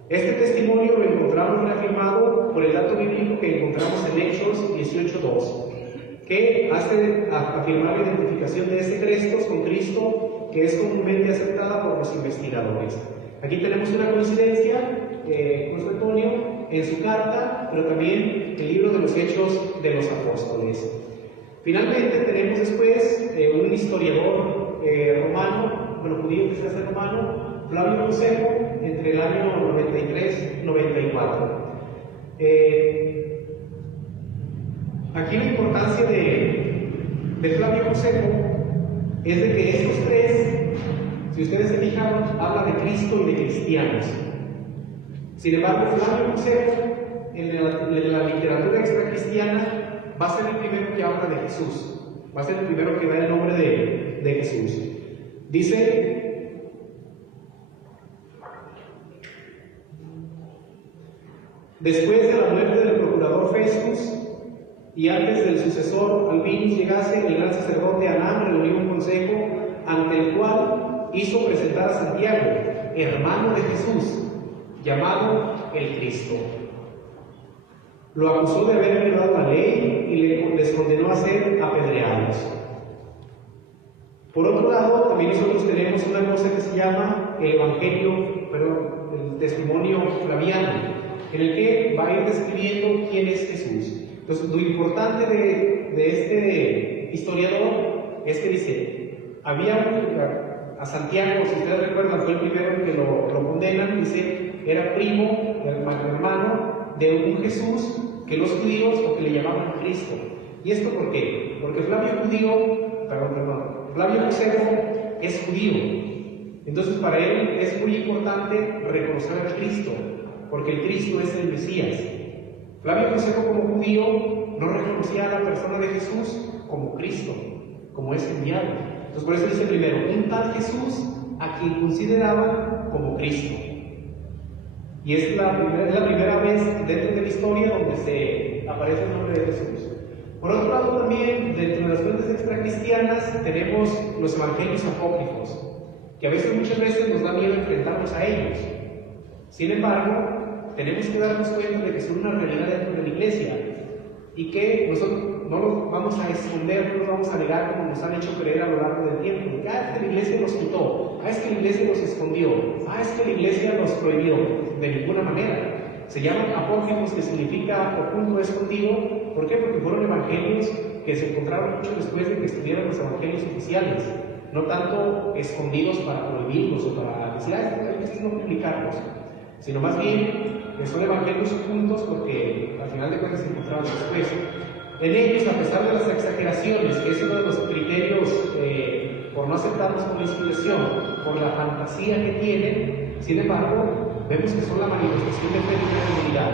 Este testimonio lo encontramos reafirmado por el dato bíblico que encontramos en Hechos 18:2, que hace afirmar la identificación de ese Crestos con Cristo, que es comúnmente aceptada por los investigadores. Aquí tenemos una coincidencia con Suetonio en su carta, pero también el libro de los Hechos de los Apóstoles. Finalmente tenemos después un historiador romano, judío que se hace romano, Flavio Josefo, entre el año 93 y 94. Aquí la importancia de Flavio Josefo es de que estos tres, si ustedes se fijaron, habla de Cristo y de cristianos. Sin embargo, Flavio Josefo, en la literatura extracristiana, va a ser el primero que habla de Jesús, va a ser el primero que da el nombre de Jesús. Dice: después de la muerte del procurador Festus y antes del sucesor Albinus llegase, el gran sacerdote Anán reunió un consejo ante el cual hizo presentar a Santiago, hermano de Jesús, llamado el Cristo. Lo acusó de haber violado la ley y les condenó a ser apedreados. Por otro lado, también nosotros tenemos una cosa que se llama el el testimonio flaviano, en el que va a ir describiendo quién es Jesús. Entonces, lo importante de este historiador es que dice: había a Santiago, si ustedes recuerdan, fue el primero que lo condenan, dice, era primo, hermano de un Jesús que los judíos o que le llamaban Cristo. ¿Y esto por qué? Porque Flavio Josefo es judío. Entonces para él es muy importante reconocer a Cristo, porque el Cristo es el Mesías. Flavio Josefo, como judío, no reconocía a la persona de Jesús como Cristo, como es enviado. Entonces por eso dice primero, un tal Jesús a quien consideraban como Cristo. Y es la primera vez dentro de la historia donde se aparece el nombre de Jesús. Por otro lado, también, dentro de las fuentes extracristianas, tenemos los evangelios apócrifos, que muchas veces nos da miedo enfrentarnos a ellos. Sin embargo, tenemos que darnos cuenta de que son una realidad dentro de la iglesia y que nosotros no los vamos a esconder, no los vamos a negar como nos han hecho creer a lo largo del tiempo. Es que la iglesia los quitó, es que la iglesia los escondió, es que la iglesia los prohibió. De ninguna manera. Se llaman apócrifos, que significa oculto, escondido. ¿Por qué? Porque fueron evangelios que se encontraron mucho después de que estuvieran los evangelios oficiales, no tanto escondidos para prohibirlos o para decir, hay que no publicarlos, sino más bien que son evangelios ocultos porque al final de cuentas se encontraban después. En ellos, a pesar de las exageraciones, que es uno de los criterios por no aceptarlos como inspiración, por la fantasía que tienen, sin embargo, vemos que son la manifestación de fe y divinidad.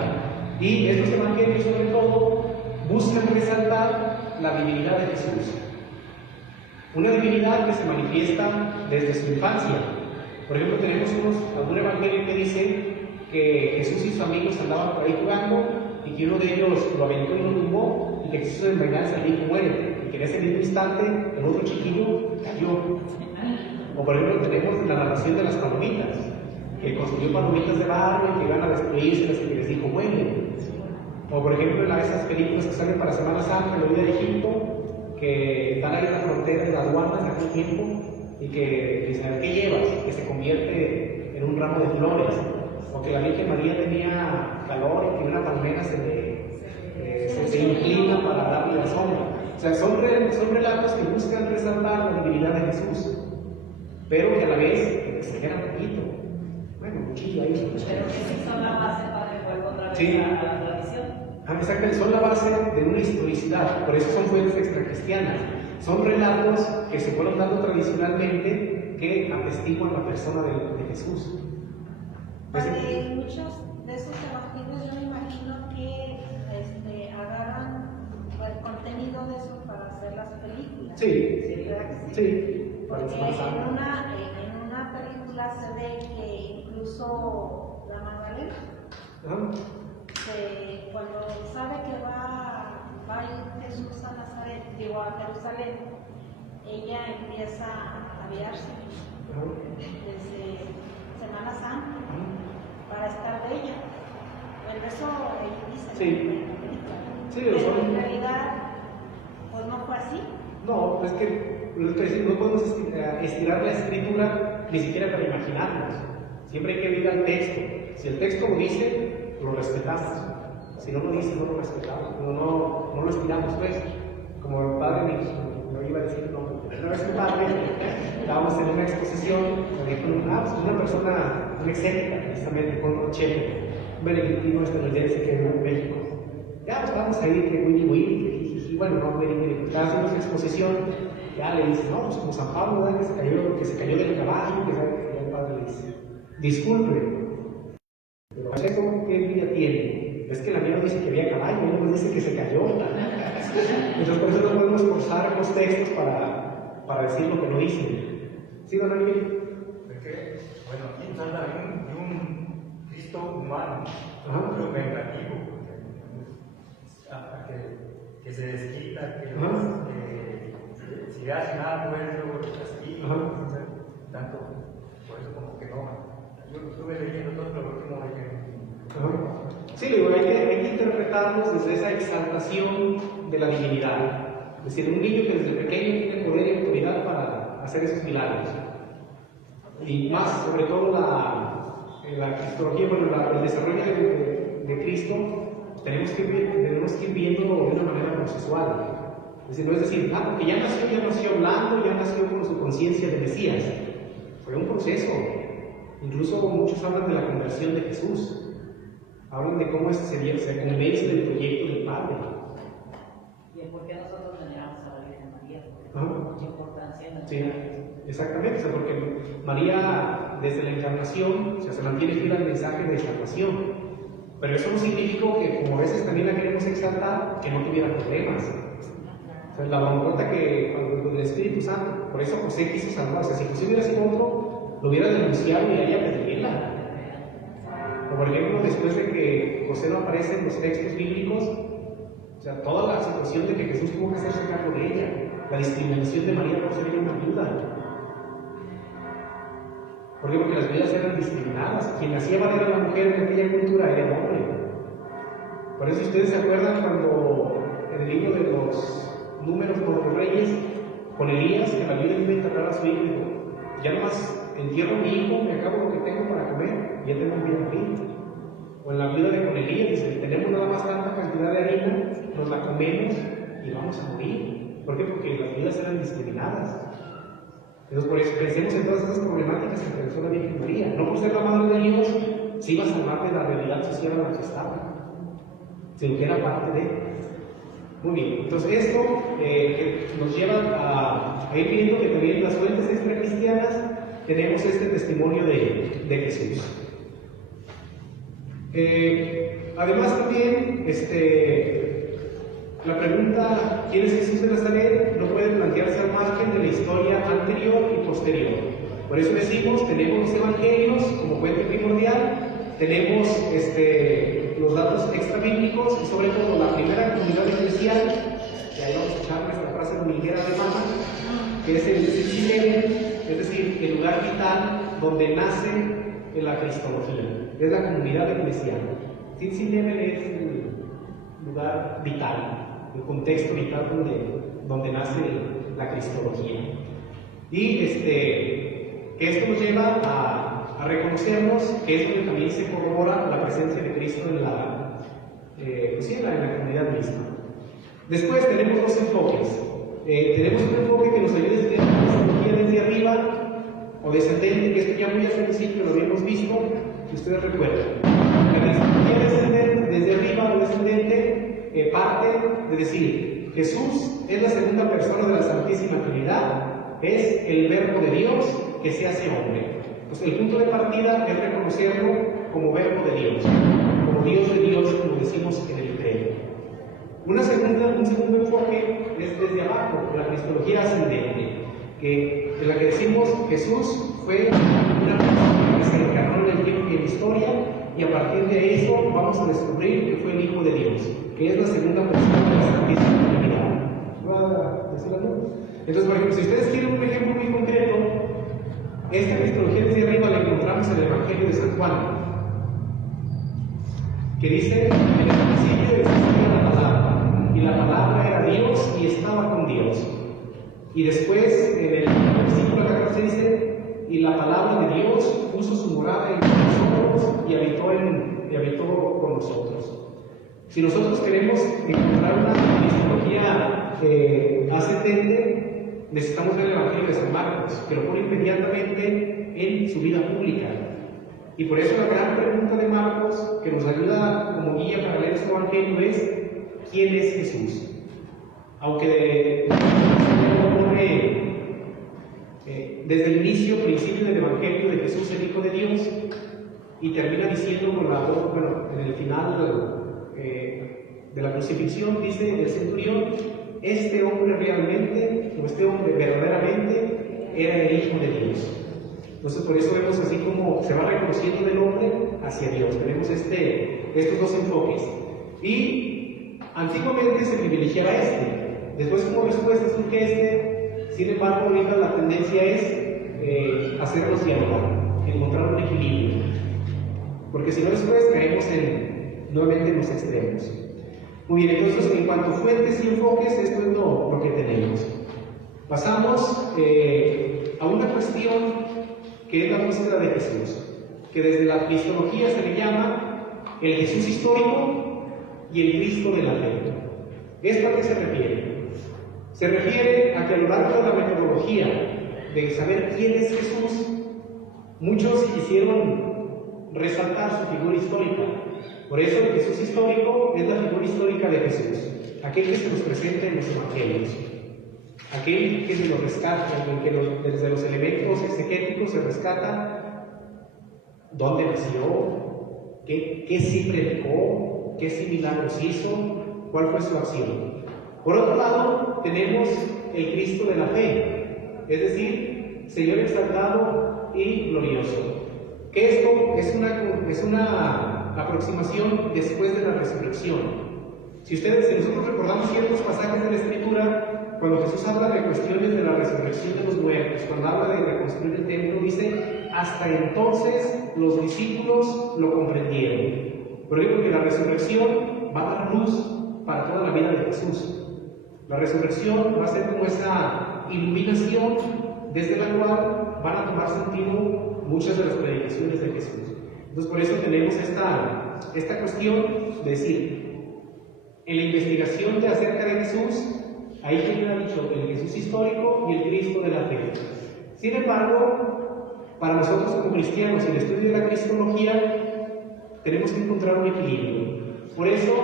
Y estos evangelios, sobre todo, buscan resaltar la divinidad de Jesús. Una divinidad que se manifiesta desde su infancia. Por ejemplo, tenemos algún evangelio que dice que Jesús y sus amigos andaban por ahí jugando y que uno de ellos lo aventó y lo tumbó y que Jesús en venganza al hijo muere y que en ese mismo instante el otro chiquillo cayó. O por ejemplo tenemos la narración de las palomitas, que construyó palomitas de barro y que iban a destruirse y que les dijo mueren. O por ejemplo en esas películas que salen para Semana Santa, la vida de Egipto, que están ahí en la frontera de la aduana en aquel tiempo y que dicen, ¿qué llevas? Que se convierte en un ramo de flores. O que la Virgen María tenía calor y que una palmera se inclina para darle la sombra. O sea, son relatos que buscan resaltar la divinidad de Jesús, pero que a la vez exageran un poquito. Bueno, un poquillo ahí. Pero que sí son la base para el juego otra vez Sí. a la tradición. Exactamente, son la base de una historicidad, por eso son fuentes extracristianas. Son relatos que se fueron dando tradicionalmente que atestiguan la persona de Jesús. Para muchos de esos evangelios yo me imagino que agarran el contenido de eso para hacer las películas. Sí, ¿Verdad que sí? sí. Porque en una película se ve que incluso la Magdalena, cuando sabe que va a ir Jesús a Nazaret, a Jerusalén, ella empieza a aviarse desde Semana Santa para estar bella. El resto ella dice Sí. Sí, pero en realidad pues no fue así. No, es que no podemos estirar la escritura ni siquiera para imaginarnos. Siempre hay que ir al texto. Si el texto lo dice, lo respetamos. Si no lo dice, no lo respetamos. No lo estiramos, pues. Como el padre me iba a decir, una vez un padre, estábamos en una exposición, me dijo, una persona, una excéntrica, precisamente, con Rochelle, un benedictino estadounidense que vive en México. Ya, pues vamos a ir, que Willy, bueno, no, Willy, estaba haciendo su exposición, ya le dice, no, pues como San Pablo, ¿verdad? que se cayó del caballo, que el padre le dice, disculpe, pero ¿usted qué vida tiene? Es que la mía no dice que había caballo, no nos dice que se cayó. Entonces por eso no podemos forzar los textos para decir lo que no dicen. ¿Sí, don Ariel? ¿De qué? Bueno, aquí nos habla de un Cristo humano, Ajá. vengativo, que se desquita, que si le hacen algo, él luego lo castiga, tanto, por eso como que no. Yo estuve leyendo todo, pero por último Sí, digo, hay que interpretarlos desde esa exaltación de la divinidad. Es decir, un niño que desde pequeño tiene poder y autoridad para hacer esos milagros. Y más, sobre todo la cristología, el desarrollo de Cristo, tenemos que ir viéndolo de una manera procesual. Es decir, no es decir, porque ya nació hablando, ya nació con su conciencia de Mesías. Fue un proceso. Incluso muchos hablan de la conversión de Jesús. Hablan de cómo se convence del proyecto del Padre. ¿Y por qué nosotros veneramos a la Virgen María? ¿Qué importancia en el Sí, exactamente, o sea, porque María desde la encarnación se mantiene fiel al mensaje de salvación. Pero eso no significó que, como a veces también la queremos exaltar, que no tuviera problemas. O sea, la broncota que con el Espíritu Santo, por eso José quiso salvar. O sea, si José hubiera sido otro, lo hubiera denunciado y a ella pedirla. O por ejemplo, después de que José no aparece en los textos bíblicos, o sea, toda la situación de que Jesús tuvo que hacerse cargo de ella, la discriminación de María por ser una viuda. ¿Por qué? Porque las viudas eran discriminadas. Quien hacía valer a la mujer en aquella cultura era el hombre. Por eso ustedes se acuerdan cuando en el libro de los Números por los Reyes, con Elías, que la viuda iba a enterrar a su hijo, dijo, ya nomás entierro a mi hijo, me acabo lo que tengo para comer, y ya tengo un bien aquí. O en la viuda de con Elías, dice, tenemos nada más tanta cantidad de harina, nos la comemos y vamos a morir. ¿Por qué? Porque las viudas eran discriminadas. Entonces, por eso pensemos en todas esas problemáticas que pensó la Virgen María. No por ser la madre de Dios, se iba a salvar de la realidad social en la que estaba, sino que era parte de. Muy bien, entonces esto que nos lleva a ir viendo que también en las fuentes extracristianas tenemos este testimonio de Jesús. Además también la pregunta ¿quién es Jesús de Nazaret? No puede plantearse al margen de la historia anterior y posterior. Por eso decimos, tenemos los evangelios como fuente primordial, tenemos los datos extrabíblicos y sobre todo la primera comunidad eclesial, que ahí vamos a echar nuestra frase dominguera alemana, que es el Sitzileben, es decir, el lugar vital donde nace la cristología, es la comunidad eclesial. Sitzileben es el lugar vital, el contexto vital donde nace la cristología. Y que esto nos lleva a reconocernos que es donde también se corrobora la presencia de Cristo en la comunidad misma. Después tenemos dos enfoques. Tenemos un enfoque que nos ayuda a entender la cristología desde arriba o descendente, que esto ya muy al principio lo habíamos visto, si ustedes recuerdan. La cristología desde arriba o descendente parte de decir, Jesús es la segunda persona de la Santísima Trinidad, es el Verbo de Dios que se hace hombre. Entonces, el punto de partida es reconocerlo como Verbo de Dios, como Dios de Dios, como decimos en el credo. Un segundo enfoque es desde abajo, la cristología ascendente, en la que decimos Jesús fue una persona que se encarnó en el tiempo y en la historia, y a partir de eso vamos a descubrir que fue el Hijo de Dios, que es la segunda persona de la Santísima Trinidad. ¿Va a decir algo? Entonces, por ejemplo, si ustedes quieren un ejemplo muy concreto, esta cristología desde arriba la encontramos en el Evangelio de San Juan, que dice, en el principio existía la palabra, y la palabra era Dios y estaba con Dios. Y después, en el versículo 14 dice, y la palabra de Dios puso su morada entre nosotros y habitó con nosotros. Si nosotros queremos encontrar una cristología ascendente, necesitamos ver el Evangelio de San Marcos, que lo pone inmediatamente en su vida pública. Y por eso la gran pregunta de Marcos, que nos ayuda como guía para leer su Evangelio, es ¿quién es Jesús? Aunque desde el principio del Evangelio de Jesús, el Hijo de Dios, y termina diciendo en el final de la crucifixión, dice el centurión, este hombre verdaderamente era el Hijo de Dios. Entonces, por eso vemos así como se va reconociendo del hombre hacia Dios. Tenemos estos dos enfoques. Y antiguamente se privilegiaba después como respuesta surge sin embargo, ahorita la tendencia es hacerlos dialogar, encontrar un equilibrio. Porque si no, después caemos nuevamente en los extremos. Muy bien, entonces, en cuanto a fuentes y enfoques, esto es lo que tenemos. Pasamos a una cuestión que es la búsqueda de Jesús, que desde la cristología se le llama el Jesús histórico y el Cristo de la fe. ¿Esto a qué se refiere? Se refiere a que a lo largo de la metodología de saber quién es Jesús, muchos quisieron resaltar su figura histórica. Por eso el Jesús histórico es la figura histórica de Jesús, aquel que se nos presenta en los evangelios, aquel que se nos rescata, en que desde los elementos exegéticos se rescata dónde nació, qué sí predicó, qué sí milagros hizo, cuál fue su acción. Por otro lado, tenemos el Cristo de la fe, es decir, Señor exaltado y glorioso. Que esto es una aproximación después de la resurrección. Si nosotros recordamos ciertos pasajes de la Escritura, cuando Jesús habla de cuestiones de la resurrección de los muertos, cuando habla de reconstruir el templo, dice, hasta entonces los discípulos lo comprendieron. Por ejemplo, que la resurrección va a dar luz para toda la vida de Jesús. La resurrección va a ser como esa iluminación desde la cual van a tomar sentido muchas de las predicaciones de Jesús. Entonces, por eso tenemos esta cuestión de decir, en la investigación acerca de Jesús, ahí quien ha dicho el Jesús histórico y el Cristo de la fe. Sin embargo, para nosotros como cristianos, en el estudio de la cristología, tenemos que encontrar un equilibrio. Por eso,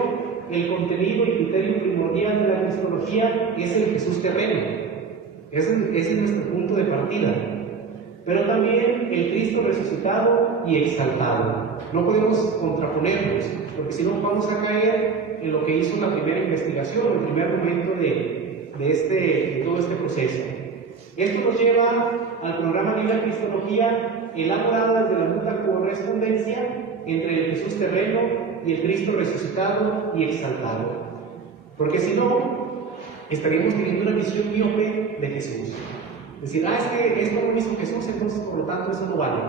el contenido y criterio primordial de la cristología es el Jesús terreno. Ese es nuestro punto de partida. Pero también el Cristo resucitado y exaltado. no podemos contraponernos, porque si no vamos a caer en lo que hizo la primera investigación, el primer momento de todo este proceso. Esto nos lleva al programa de la Cristología, elaborada desde la mutua correspondencia entre el Jesús terreno y el Cristo resucitado y exaltado. Porque si no, estaríamos teniendo una visión miope de Jesús. Decir, es que esto no lo hizo Jesús, entonces por lo tanto eso no vale.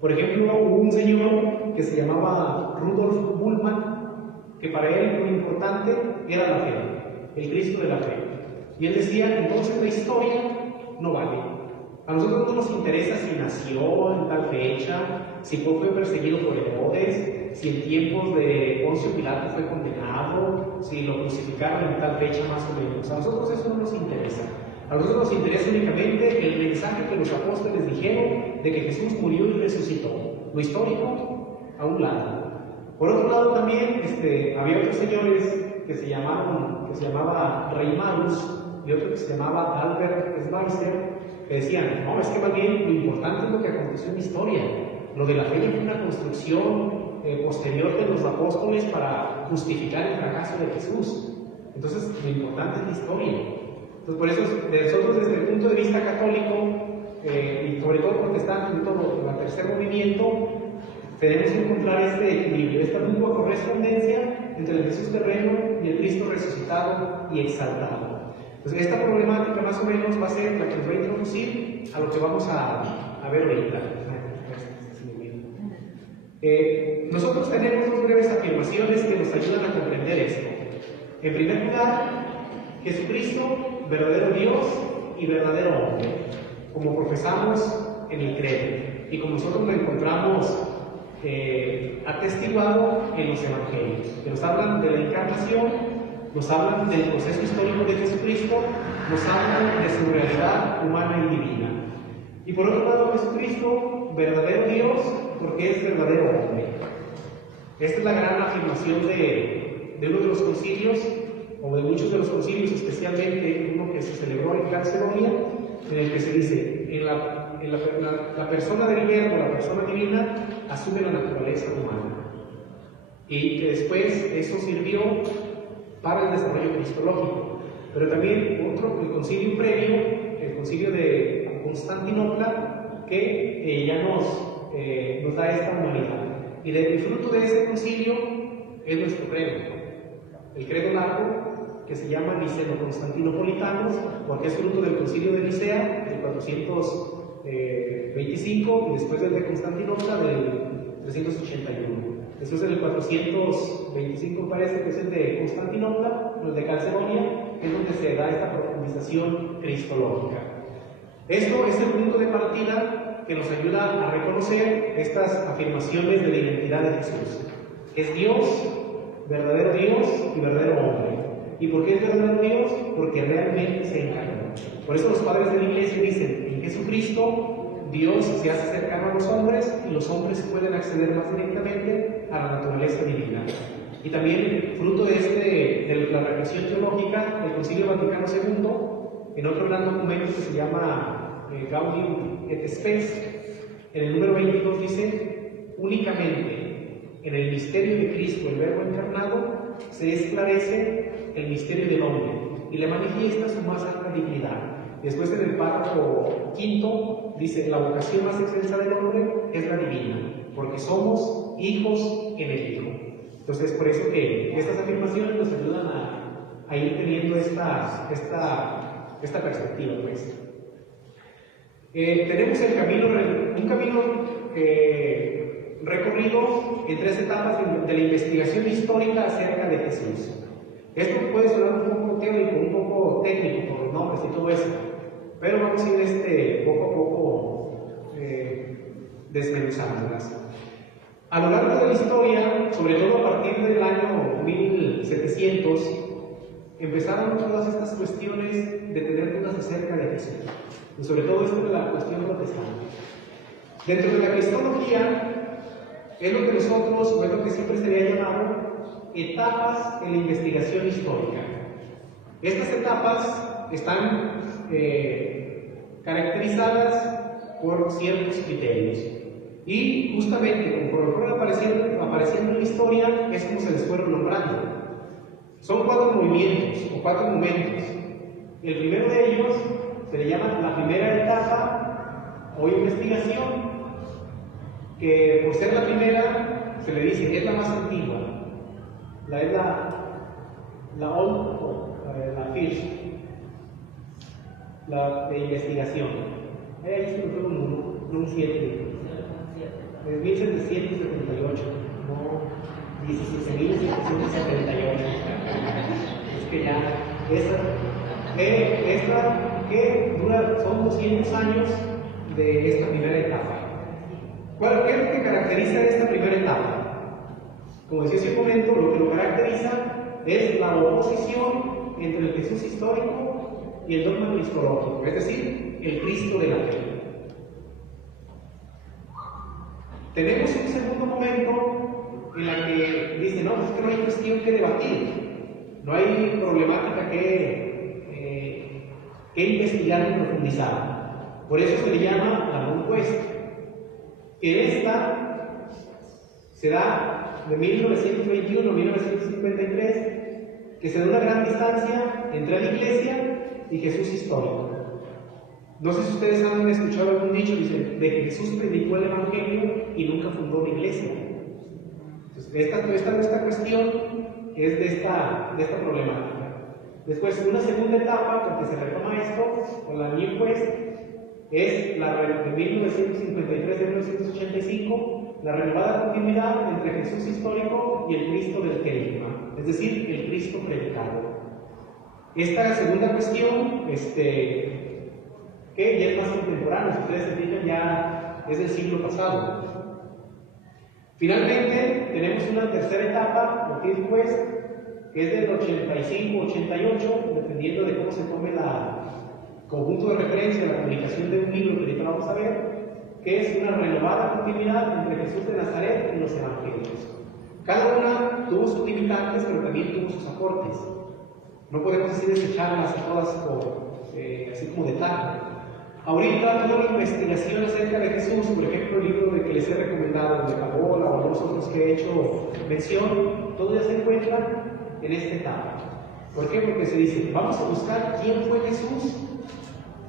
Por ejemplo, hubo un señor que se llamaba Rudolf Bultmann, que para él lo importante era la fe, el Cristo de la fe. Y él decía, entonces la historia no vale. A nosotros no nos interesa si nació en tal fecha, si fue perseguido por Herodes, si en tiempos de Poncio Pilato fue condenado, si lo crucificaron en tal fecha más o menos. A nosotros eso no nos interesa. A nosotros nos interesa únicamente el mensaje que los apóstoles dijeron de que Jesús murió y resucitó. Lo histórico, a un lado. Por otro lado también había otros señores que se llamaba Reimarus y otro que se llamaba Albert Schweitzer, que decían, no, es que más bien lo importante es lo que aconteció en la historia. Lo de la fe fue una construcción posterior de los apóstoles para justificar el fracaso de Jesús. Entonces, lo importante es la historia. Entonces, por eso, nosotros desde el punto de vista católico, y sobre todo protestante, en todo el tercer movimiento, tenemos que encontrar este equilibrio, esta mutua correspondencia entre el Jesús terreno y el Cristo resucitado y exaltado. Entonces, esta problemática más o menos va a ser la que nos va a introducir a lo que vamos a ver ahorita. Nosotros tenemos dos breves afirmaciones que nos ayudan a comprender esto. En primer lugar, Jesucristo, verdadero Dios y verdadero hombre, como profesamos en el credo y como nosotros lo encontramos atestiguado en los evangelios, que nos hablan de la encarnación, nos hablan del proceso histórico de Jesucristo, nos hablan de su realidad humana y divina. Y por otro lado, Jesucristo, verdadero Dios, porque es verdadero hombre. Esta es la gran afirmación de uno de los concilios, o de muchos de los concilios, especialmente uno que se celebró en Calcedonia, en el que se dice, la persona del Verbo, la persona divina, asume la naturaleza humana. Y que después eso sirvió para el desarrollo cristológico. Pero también el concilio previo, el concilio de Constantinopla, que ya nos da esta humanidad. Y el fruto de ese concilio es nuestro credo. El credo largo, que se llama Niceno-Constantinopolitanos, porque es fruto del concilio de Nicea, del 425, y después del de Constantinopla, del 381. Después del 425 parece que es el de Constantinopla, el de Calcedonia, es donde se da esta profundización cristológica. Esto es el punto de partida que nos ayuda a reconocer estas afirmaciones de la identidad de Jesús. Es Dios, verdadero Dios y verdadero hombre. ¿Y por qué es verdadero Dios? Porque realmente se encarnó. Por eso los padres de la iglesia dicen, en Jesucristo Dios se hace cercano a los hombres y los hombres pueden acceder más directamente a la naturaleza divina. Y también, fruto de la reflexión teológica, el Concilio Vaticano II, en otro gran documento que se llama Gaudium et Spes, en el número 22 dice, únicamente en el misterio de Cristo, el Verbo encarnado, se esclarece el misterio del hombre y le manifiesta su más alta dignidad. Después en el párrafo quinto dice, la vocación más excelsa del hombre es la divina, porque somos hijos en el Hijo. Entonces, por eso que estas afirmaciones nos ayudan a ir teniendo esta perspectiva, pues. Tenemos un camino recorrido en tres etapas de la investigación histórica acerca de Jesús. Esto puede sonar un poco teórico, un poco técnico por los nombres y todo eso, pero vamos a ir poco a poco desmenuzándolas. A lo largo de la historia, sobre todo a partir del año 1700, empezaron todas estas cuestiones de tener dudas acerca de Jesús, y sobre todo esto de la cuestión protestante. Dentro de la cristología, es lo que nosotros, o es lo que siempre se había llamado etapas en la investigación histórica. Estas etapas están caracterizadas por ciertos criterios. Y justamente, conforme fueron apareciendo en la historia, es como se les fueron nombrando. Son 4 movimientos o 4 momentos. El primero de ellos se le llama la primera etapa o investigación, que por ser la primera se le dice es la más antigua. Es la old, la first, la de investigación. Ahí se me fue un 7. En 1778, no 17.778. Es que ya, esta que dura, son 200 años de esta primera etapa. ¿Qué es lo que caracteriza esta primera etapa? Como decía hace un momento, lo que lo caracteriza es la oposición entre el Jesús histórico y el dogma cristológico, es decir, el Cristo de la fe. Tenemos un segundo momento en la que dice, no, es que no hay cuestión que debatir, no hay problemática que investigar y profundizar. Por eso se le llama la non-quest. Que esta se da de 1921 a 1953, que se da una gran distancia entre la Iglesia y Jesús histórico. No sé si ustedes han escuchado algún dicho, dice, de que Jesús predicó el Evangelio y nunca fundó una iglesia. Entonces, esta cuestión es de esta problemática. Después, una segunda etapa, porque se retoma esto, o la New Quest, es la de 1953 a 1985, la renovada continuidad entre Jesús histórico y el Cristo del querigma, es decir, el Cristo predicado. Esta segunda cuestión, que ya es más contemporánea, si ustedes se fijan, ya es del siglo pasado. Finalmente, tenemos una tercera etapa, o Fifth Quest, que es del 85-88, dependiendo de cómo se tome el conjunto de referencia de la publicación de un libro que ahorita vamos a ver, que es una renovada continuidad entre Jesús de Nazaret y los evangelios. Cada una tuvo sus limitantes, pero también tuvo sus aportes. No podemos así desecharlas a todas así como de tarde. Ahorita toda la investigación acerca de Jesús, por ejemplo el libro que les he recomendado, de Paola o los otros que he hecho mención, todo ya se encuentra en esta etapa. ¿Por qué? Porque se dice, vamos a buscar quién fue Jesús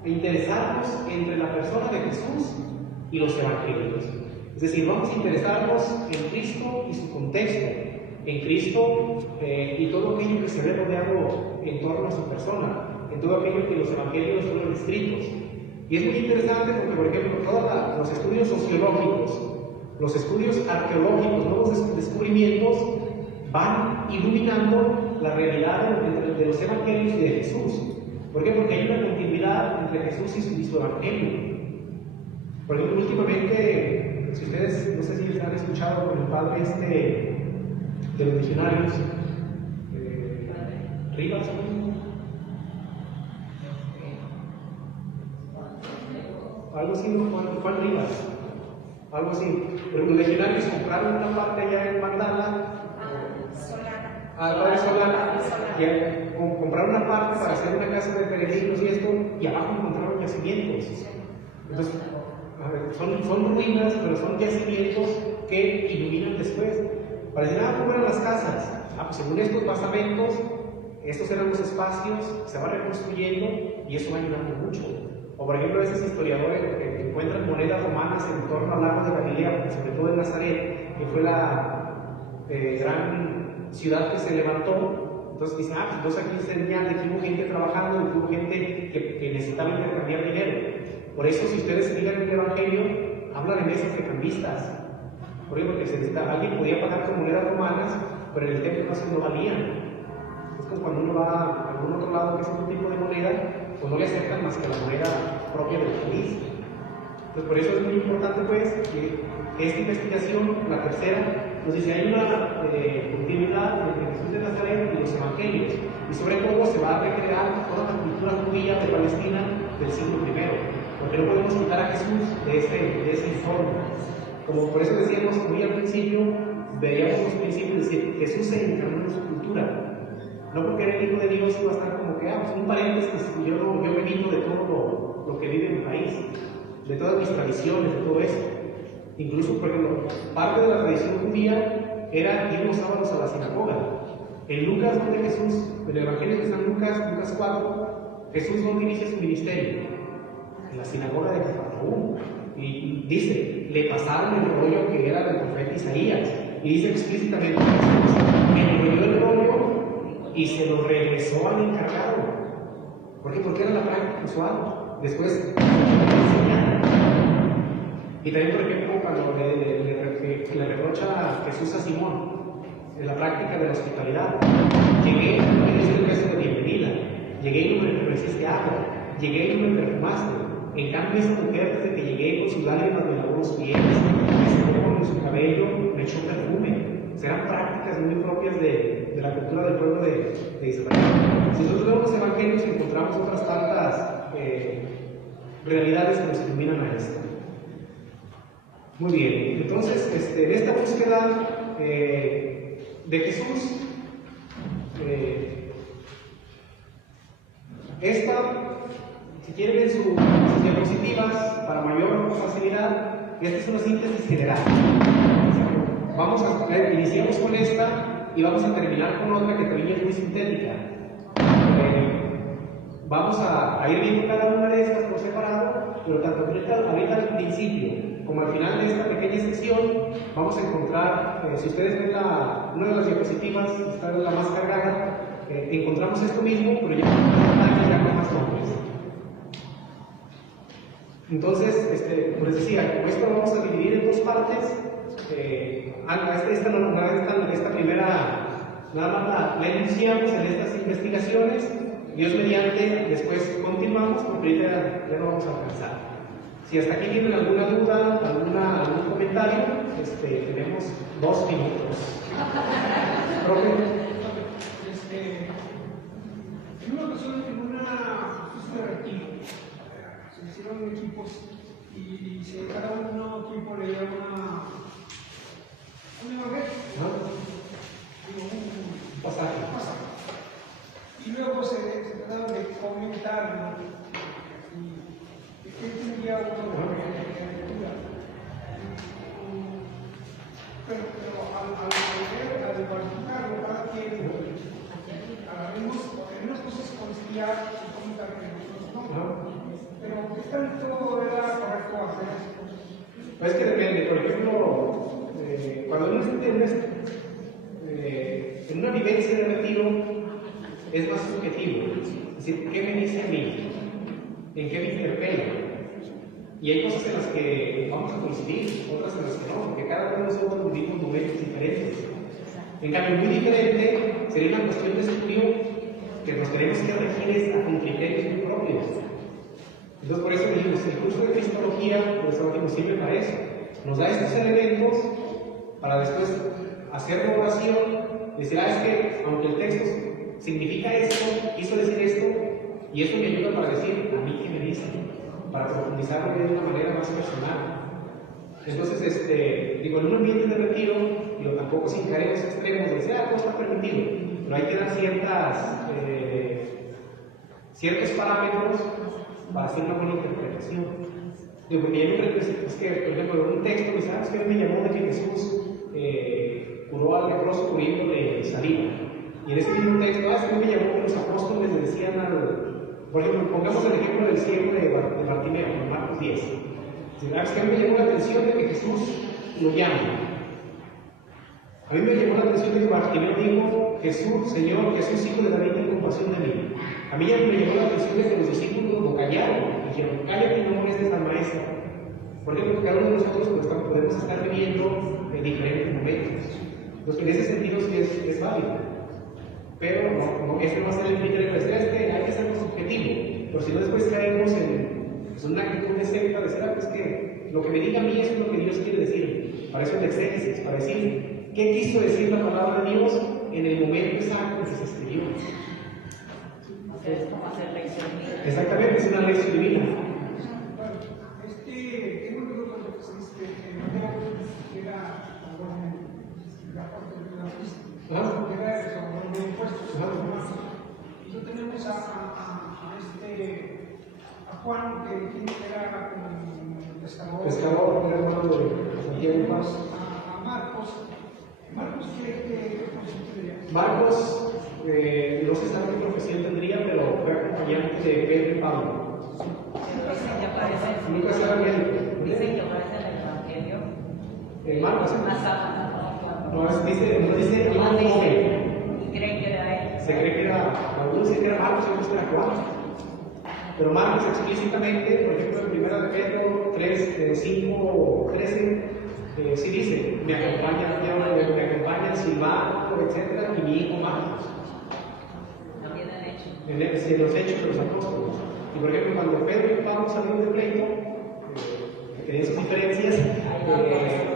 e interesarnos entre la persona de Jesús y los evangelios. Es decir, vamos a interesarnos en Cristo y su contexto, en Cristo y todo aquello que se ve rodeado en torno a su persona, en todo aquello que los evangelios fueron escritos. Y es muy interesante porque, por ejemplo, todos los estudios sociológicos, los estudios arqueológicos, nuevos descubrimientos van iluminando la realidad de los evangelios y de Jesús. ¿Por qué? Porque hay una continuidad entre Jesús y su evangelio. Por ejemplo, últimamente, si ustedes, no sé si les han escuchado con el padre de los misionarios, Rivas, algo así, Juan Rivas, algo así. Pero los legionarios compraron una parte allá en Magdala, padre Solana, que compraron una parte para hacer una casa de peregrinos y esto, y abajo encontraron yacimientos. Entonces, son ruinas, pero son yacimientos que iluminan después. Para decir, ¿cómo eran las casas? Pues según estos basamentos, estos eran los espacios, se va reconstruyendo y eso va ayudando mucho. O por ejemplo, esos historiadores que encuentran monedas romanas en torno al lago de Galilea, sobre todo en Nazaret, que fue la gran ciudad que se levantó. Entonces dicen, pues entonces aquí se señala que hubo gente trabajando, que hubo gente que necesitaba intercambiar dinero. Por eso, si ustedes se fijan en el Evangelio, habla de mesas de cambistas. Por ejemplo, que alguien podía pagar con monedas romanas, pero en el templo no valían. Es como cuando uno va a algún otro lado que es otro tipo de moneda, pues no le aceptan más que la moneda propia del país. Entonces, por eso es muy importante, pues, que esta investigación, la tercera, nos dice, hay una continuidad entre Jesús de Nazaret y los evangelios, y sobre todo se va a recrear toda la cultura judía de Palestina del siglo I, porque no podemos quitar a Jesús de ese informe. Como por eso decíamos muy al principio, veíamos los principios, es decir, Jesús se encarnó en su cultura. No porque era el Hijo de Dios iba a estar como que, pues un paréntesis, yo he venido de todo lo que vive en mi país, de todas mis tradiciones, de todo eso. Incluso, por ejemplo, parte de la tradición judía era ir los sábados a la sinagoga. En Lucas, donde Jesús, en el Evangelio de San Lucas, Lucas 4, Jesús donde inicia su ministerio, en la sinagoga de Cafarnaúm. Y dice, le pasaron el rollo que era del profeta Isaías. Y dice explícitamente, enrolló el rollo y se lo regresó al encargado. ¿Por qué? Porque era la práctica usual. Después, y también, por ejemplo, cuando le reprocha a Jesús a Simón, en la práctica de la hospitalidad, llegué y no me diste el beso de bienvenida, llegué y no me ofreciste agua, llegué y no me perfumaste. En cambio, esa mujer, desde que llegué con sus lágrimas me lavó los pies, me secó con su cabello, me echó perfume. Serán prácticas muy propias de la cultura del pueblo de Israel. Si nosotros vemos los evangelios, encontramos otras tantas realidades que nos iluminan a esto. Muy bien, entonces, en esta búsqueda de Jesús, si quieren ver sus diapositivas para mayor facilidad, esta es una síntesis general. Vamos a iniciamos con esta y vamos a terminar con otra que también es muy sintética. Vamos a ir viendo cada una de estas por separado, pero tanto ahorita al principio como al final de esta pequeña sesión vamos a encontrar, si ustedes ven una de las diapositivas, esta es la más cargada, encontramos esto mismo, pero ya con más nombres. Entonces, como les decía, como esto lo vamos a dividir en dos partes. Esta primera, nada más la iniciamos en estas investigaciones. Dios mediante, después continuamos, porque ahorita ya no vamos a alcanzar. Si hasta aquí tienen alguna duda, algún comentario, tenemos 2 minutos. Profe. En una ocasión, en una fiesta de retiro, se hicieron equipos y cada uno equipo le dio un evangelio, Un pasaje. Y luego se trataron de comentarlo y qué tendría uno de lectura. Pero al practicarlo, cada quien algunas cosas conciliar y comentar que nosotros no. Pero ¿qué tanto era correcto hacer eso? Pues que depende, por ejemplo, cuando uno está en una vivencia de retiro, es más subjetivo. Es decir, ¿qué me dice a mí? ¿En qué me interpela? Y hay cosas en las que vamos a coincidir, otras en las que no, porque cada uno de nosotros vivimos momentos diferentes. En cambio, muy diferente sería una cuestión de estudio que nos tenemos que regir con criterios muy propios. Entonces, por eso dijimos, el curso de Cristología, por eso nos sirve para eso. Nos da estos elementos para después hacer la oración, decir, es que aunque el texto significa esto, quiso decir esto, y eso me ayuda para decir, a mí qué me dice, para profundizarlo de una manera más personal. Entonces, en un ambiente de retiro, pero tampoco sin caer en los extremos de decir, todo está permitido, pero hay que dar ciertos parámetros para hacer una buena interpretación. Porque yo es que, por ejemplo, en un texto me dice, que me llamó de que Jesús curó al leproso poniéndole saliva. Y en ese mismo texto, que me llamó que los apóstoles le decían por ejemplo, pongamos el ejemplo del ciego de Bartimeo, en Marcos 10. Es que a mí me llamó la atención de que Jesús lo llama. A mí me llamó la atención de que Bartimeo dijo, Jesús, Señor, Jesús, hijo de David, ten compasión de mí. A mí ya me llamó la atención de que los discípulos lo callaron. Dijeron, cállate y no molestes al maestro. ¿Por qué? Porque cada uno de nosotros podemos estar viviendo en diferentes momentos. Entonces, en ese sentido sí es válido. Pero no va a ser el criterio de decir, que hay que ser más objetivo. Pero si no, después caemos en una actitud de secta, de decir, que lo que me diga a mí es lo que Dios quiere decir. Para eso es el exégesis, para decir qué quiso decir la palabra de Dios en el momento exacto en que se escribió. Es como hacer lección divina. Exactamente, es una lección divina. Tengo un libro cuando que era la parte de la justicia, que era sobre los impuestos. Y yo tenemos a Juan, que era pescador. Pescador, era hermano de Santiago Paz. a Marcos. Marcos, ¿qué profesión tendría? Marcos, no sé sabe qué profesión tendría, pero fue acompañante de Pedro y Pablo. Dicen que aparece, Nunca se había visto. dicen que aparece en el Evangelio. Marcos, Una sábana, ¿no? no dice Nomás un dice, joven. y creen que era él. Se cree que era, algunos dicen que era Marcos, otros que era Juan. Pero Marcos explícitamente, por ejemplo, en 1 de Pedro 3, 5, 13, sí dice, me acompañan Silvano, etcétera, y mi hijo Marcos. También han hecho. En los hechos de los apóstoles. Y por ejemplo, cuando Pedro y Pablo salieron de pleito, que tenían sus diferencias,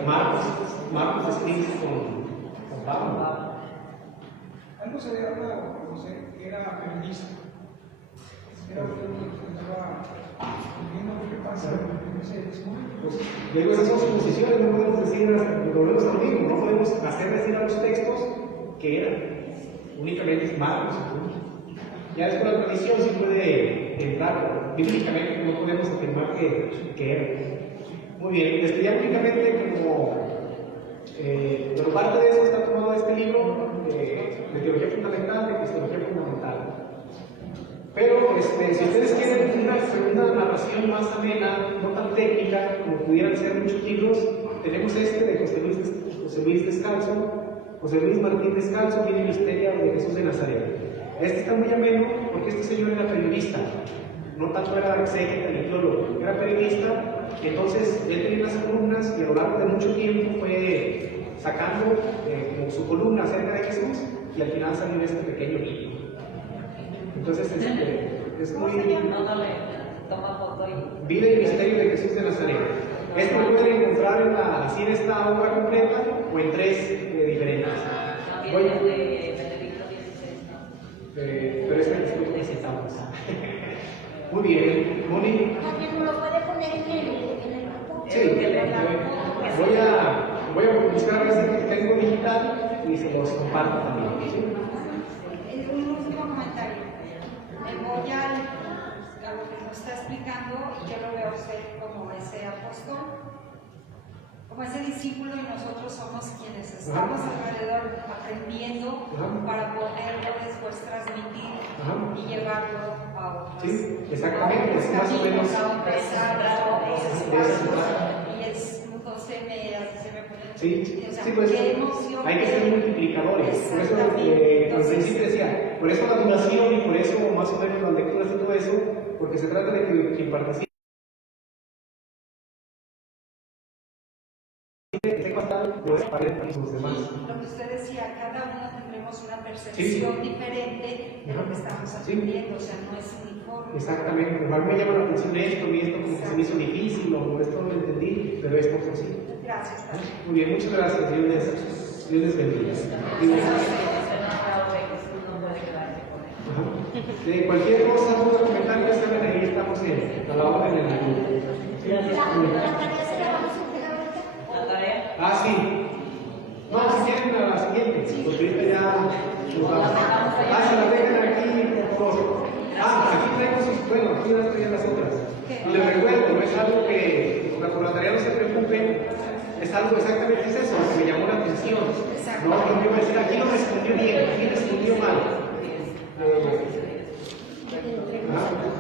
Marcos escribe con Pablo. Algo se le habla, José, que era periodista. Era un que estaba viendo lo que pasa en ese momento. Pues, digo, esas son suposiciones, no podemos decir, volvemos a lo mismo, no podemos hacer decir a los textos que eran. Únicamente es Marcos. Ya después la tradición sí puede entrar, bíblicamente no podemos afirmar que era. Muy bien, ya únicamente como pero parte de eso está tomado este libro de teología fundamental, de cristología fundamental. Pero si ustedes quieren una narración más amena, no tan técnica como pudieran ser muchos libros, tenemos este de José Luis Descalzo, José Luis Martín Descalzo, Vida y Misterio de Jesús de Nazaret. Este está muy ameno porque este señor era periodista, no tanto era exégeta ni teólogo, era periodista, entonces él tenía unas columnas y a lo largo de mucho tiempo fue sacando como su columna acerca de Jesús y al final salió este pequeño libro. Entonces es muy... No le toma foto y... Vida y Misterio de Jesús de Nazaret. Este lo pueden encontrar así en esta obra completa o en 3 diferentes. También es de Benedicto XVI, ¿no? Pero este es lo necesitamos. Muy bien, Moni. También me lo puede poner en el grupo. Sí, voy a buscar a ver si tengo digital y se los comparto también. Un último comentario. Voy a lo que nos está explicando y yo lo veo a usted como ese apóstol, como ese discípulo, y nosotros somos quienes estamos alrededor aprendiendo para poderlo después transmitir y llevarlo a otros. Sí, exactamente, es más o menos. A otras áreas, y es, entonces se me pone. Sí, o sea, sí, pues qué emoción. hay que ser multiplicadores. Por eso al principio decía, por eso la duración y por eso más o menos las lecturas y todo eso, porque se trata de que quien participe pues para los demás. Lo que usted decía, cada uno tendremos una percepción diferente de lo que estamos aprendiendo, o sea, no es uniforme. Exactamente, a mí me llama la atención esto, y esto como que se me hizo difícil, o esto no lo entendí, pero esto es así. Gracias, padre. Muy bien, muchas gracias, Dios les bendiga. De cualquier cosa, duda, comentario, saben, ahí estamos a la orden en el grupo. La tarea se la vamos a entregar ahorita. ¿La tarea? Ah, sí. No, si quieren a la siguiente, porque ahorita ya nos vamos. Se la dejan aquí, por favor. Aquí tenemos sus, bueno, aquí las traían las otras. Y les recuerdo, no es algo que, por la tarea no se preocupen, es algo exactamente es eso, lo que me llamó la atención. No, no me iba a decir, aquí no respondió bien, aquí respondió mal.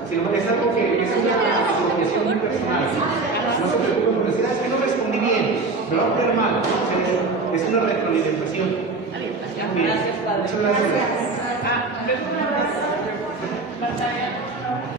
Sino es algo que es una asociación muy personal. No se preocupen por decir, es que no respondí bien, me va a quedar mal. Es una retroalimentación. Gracias, padre. Muchas gracias. Luego una vez,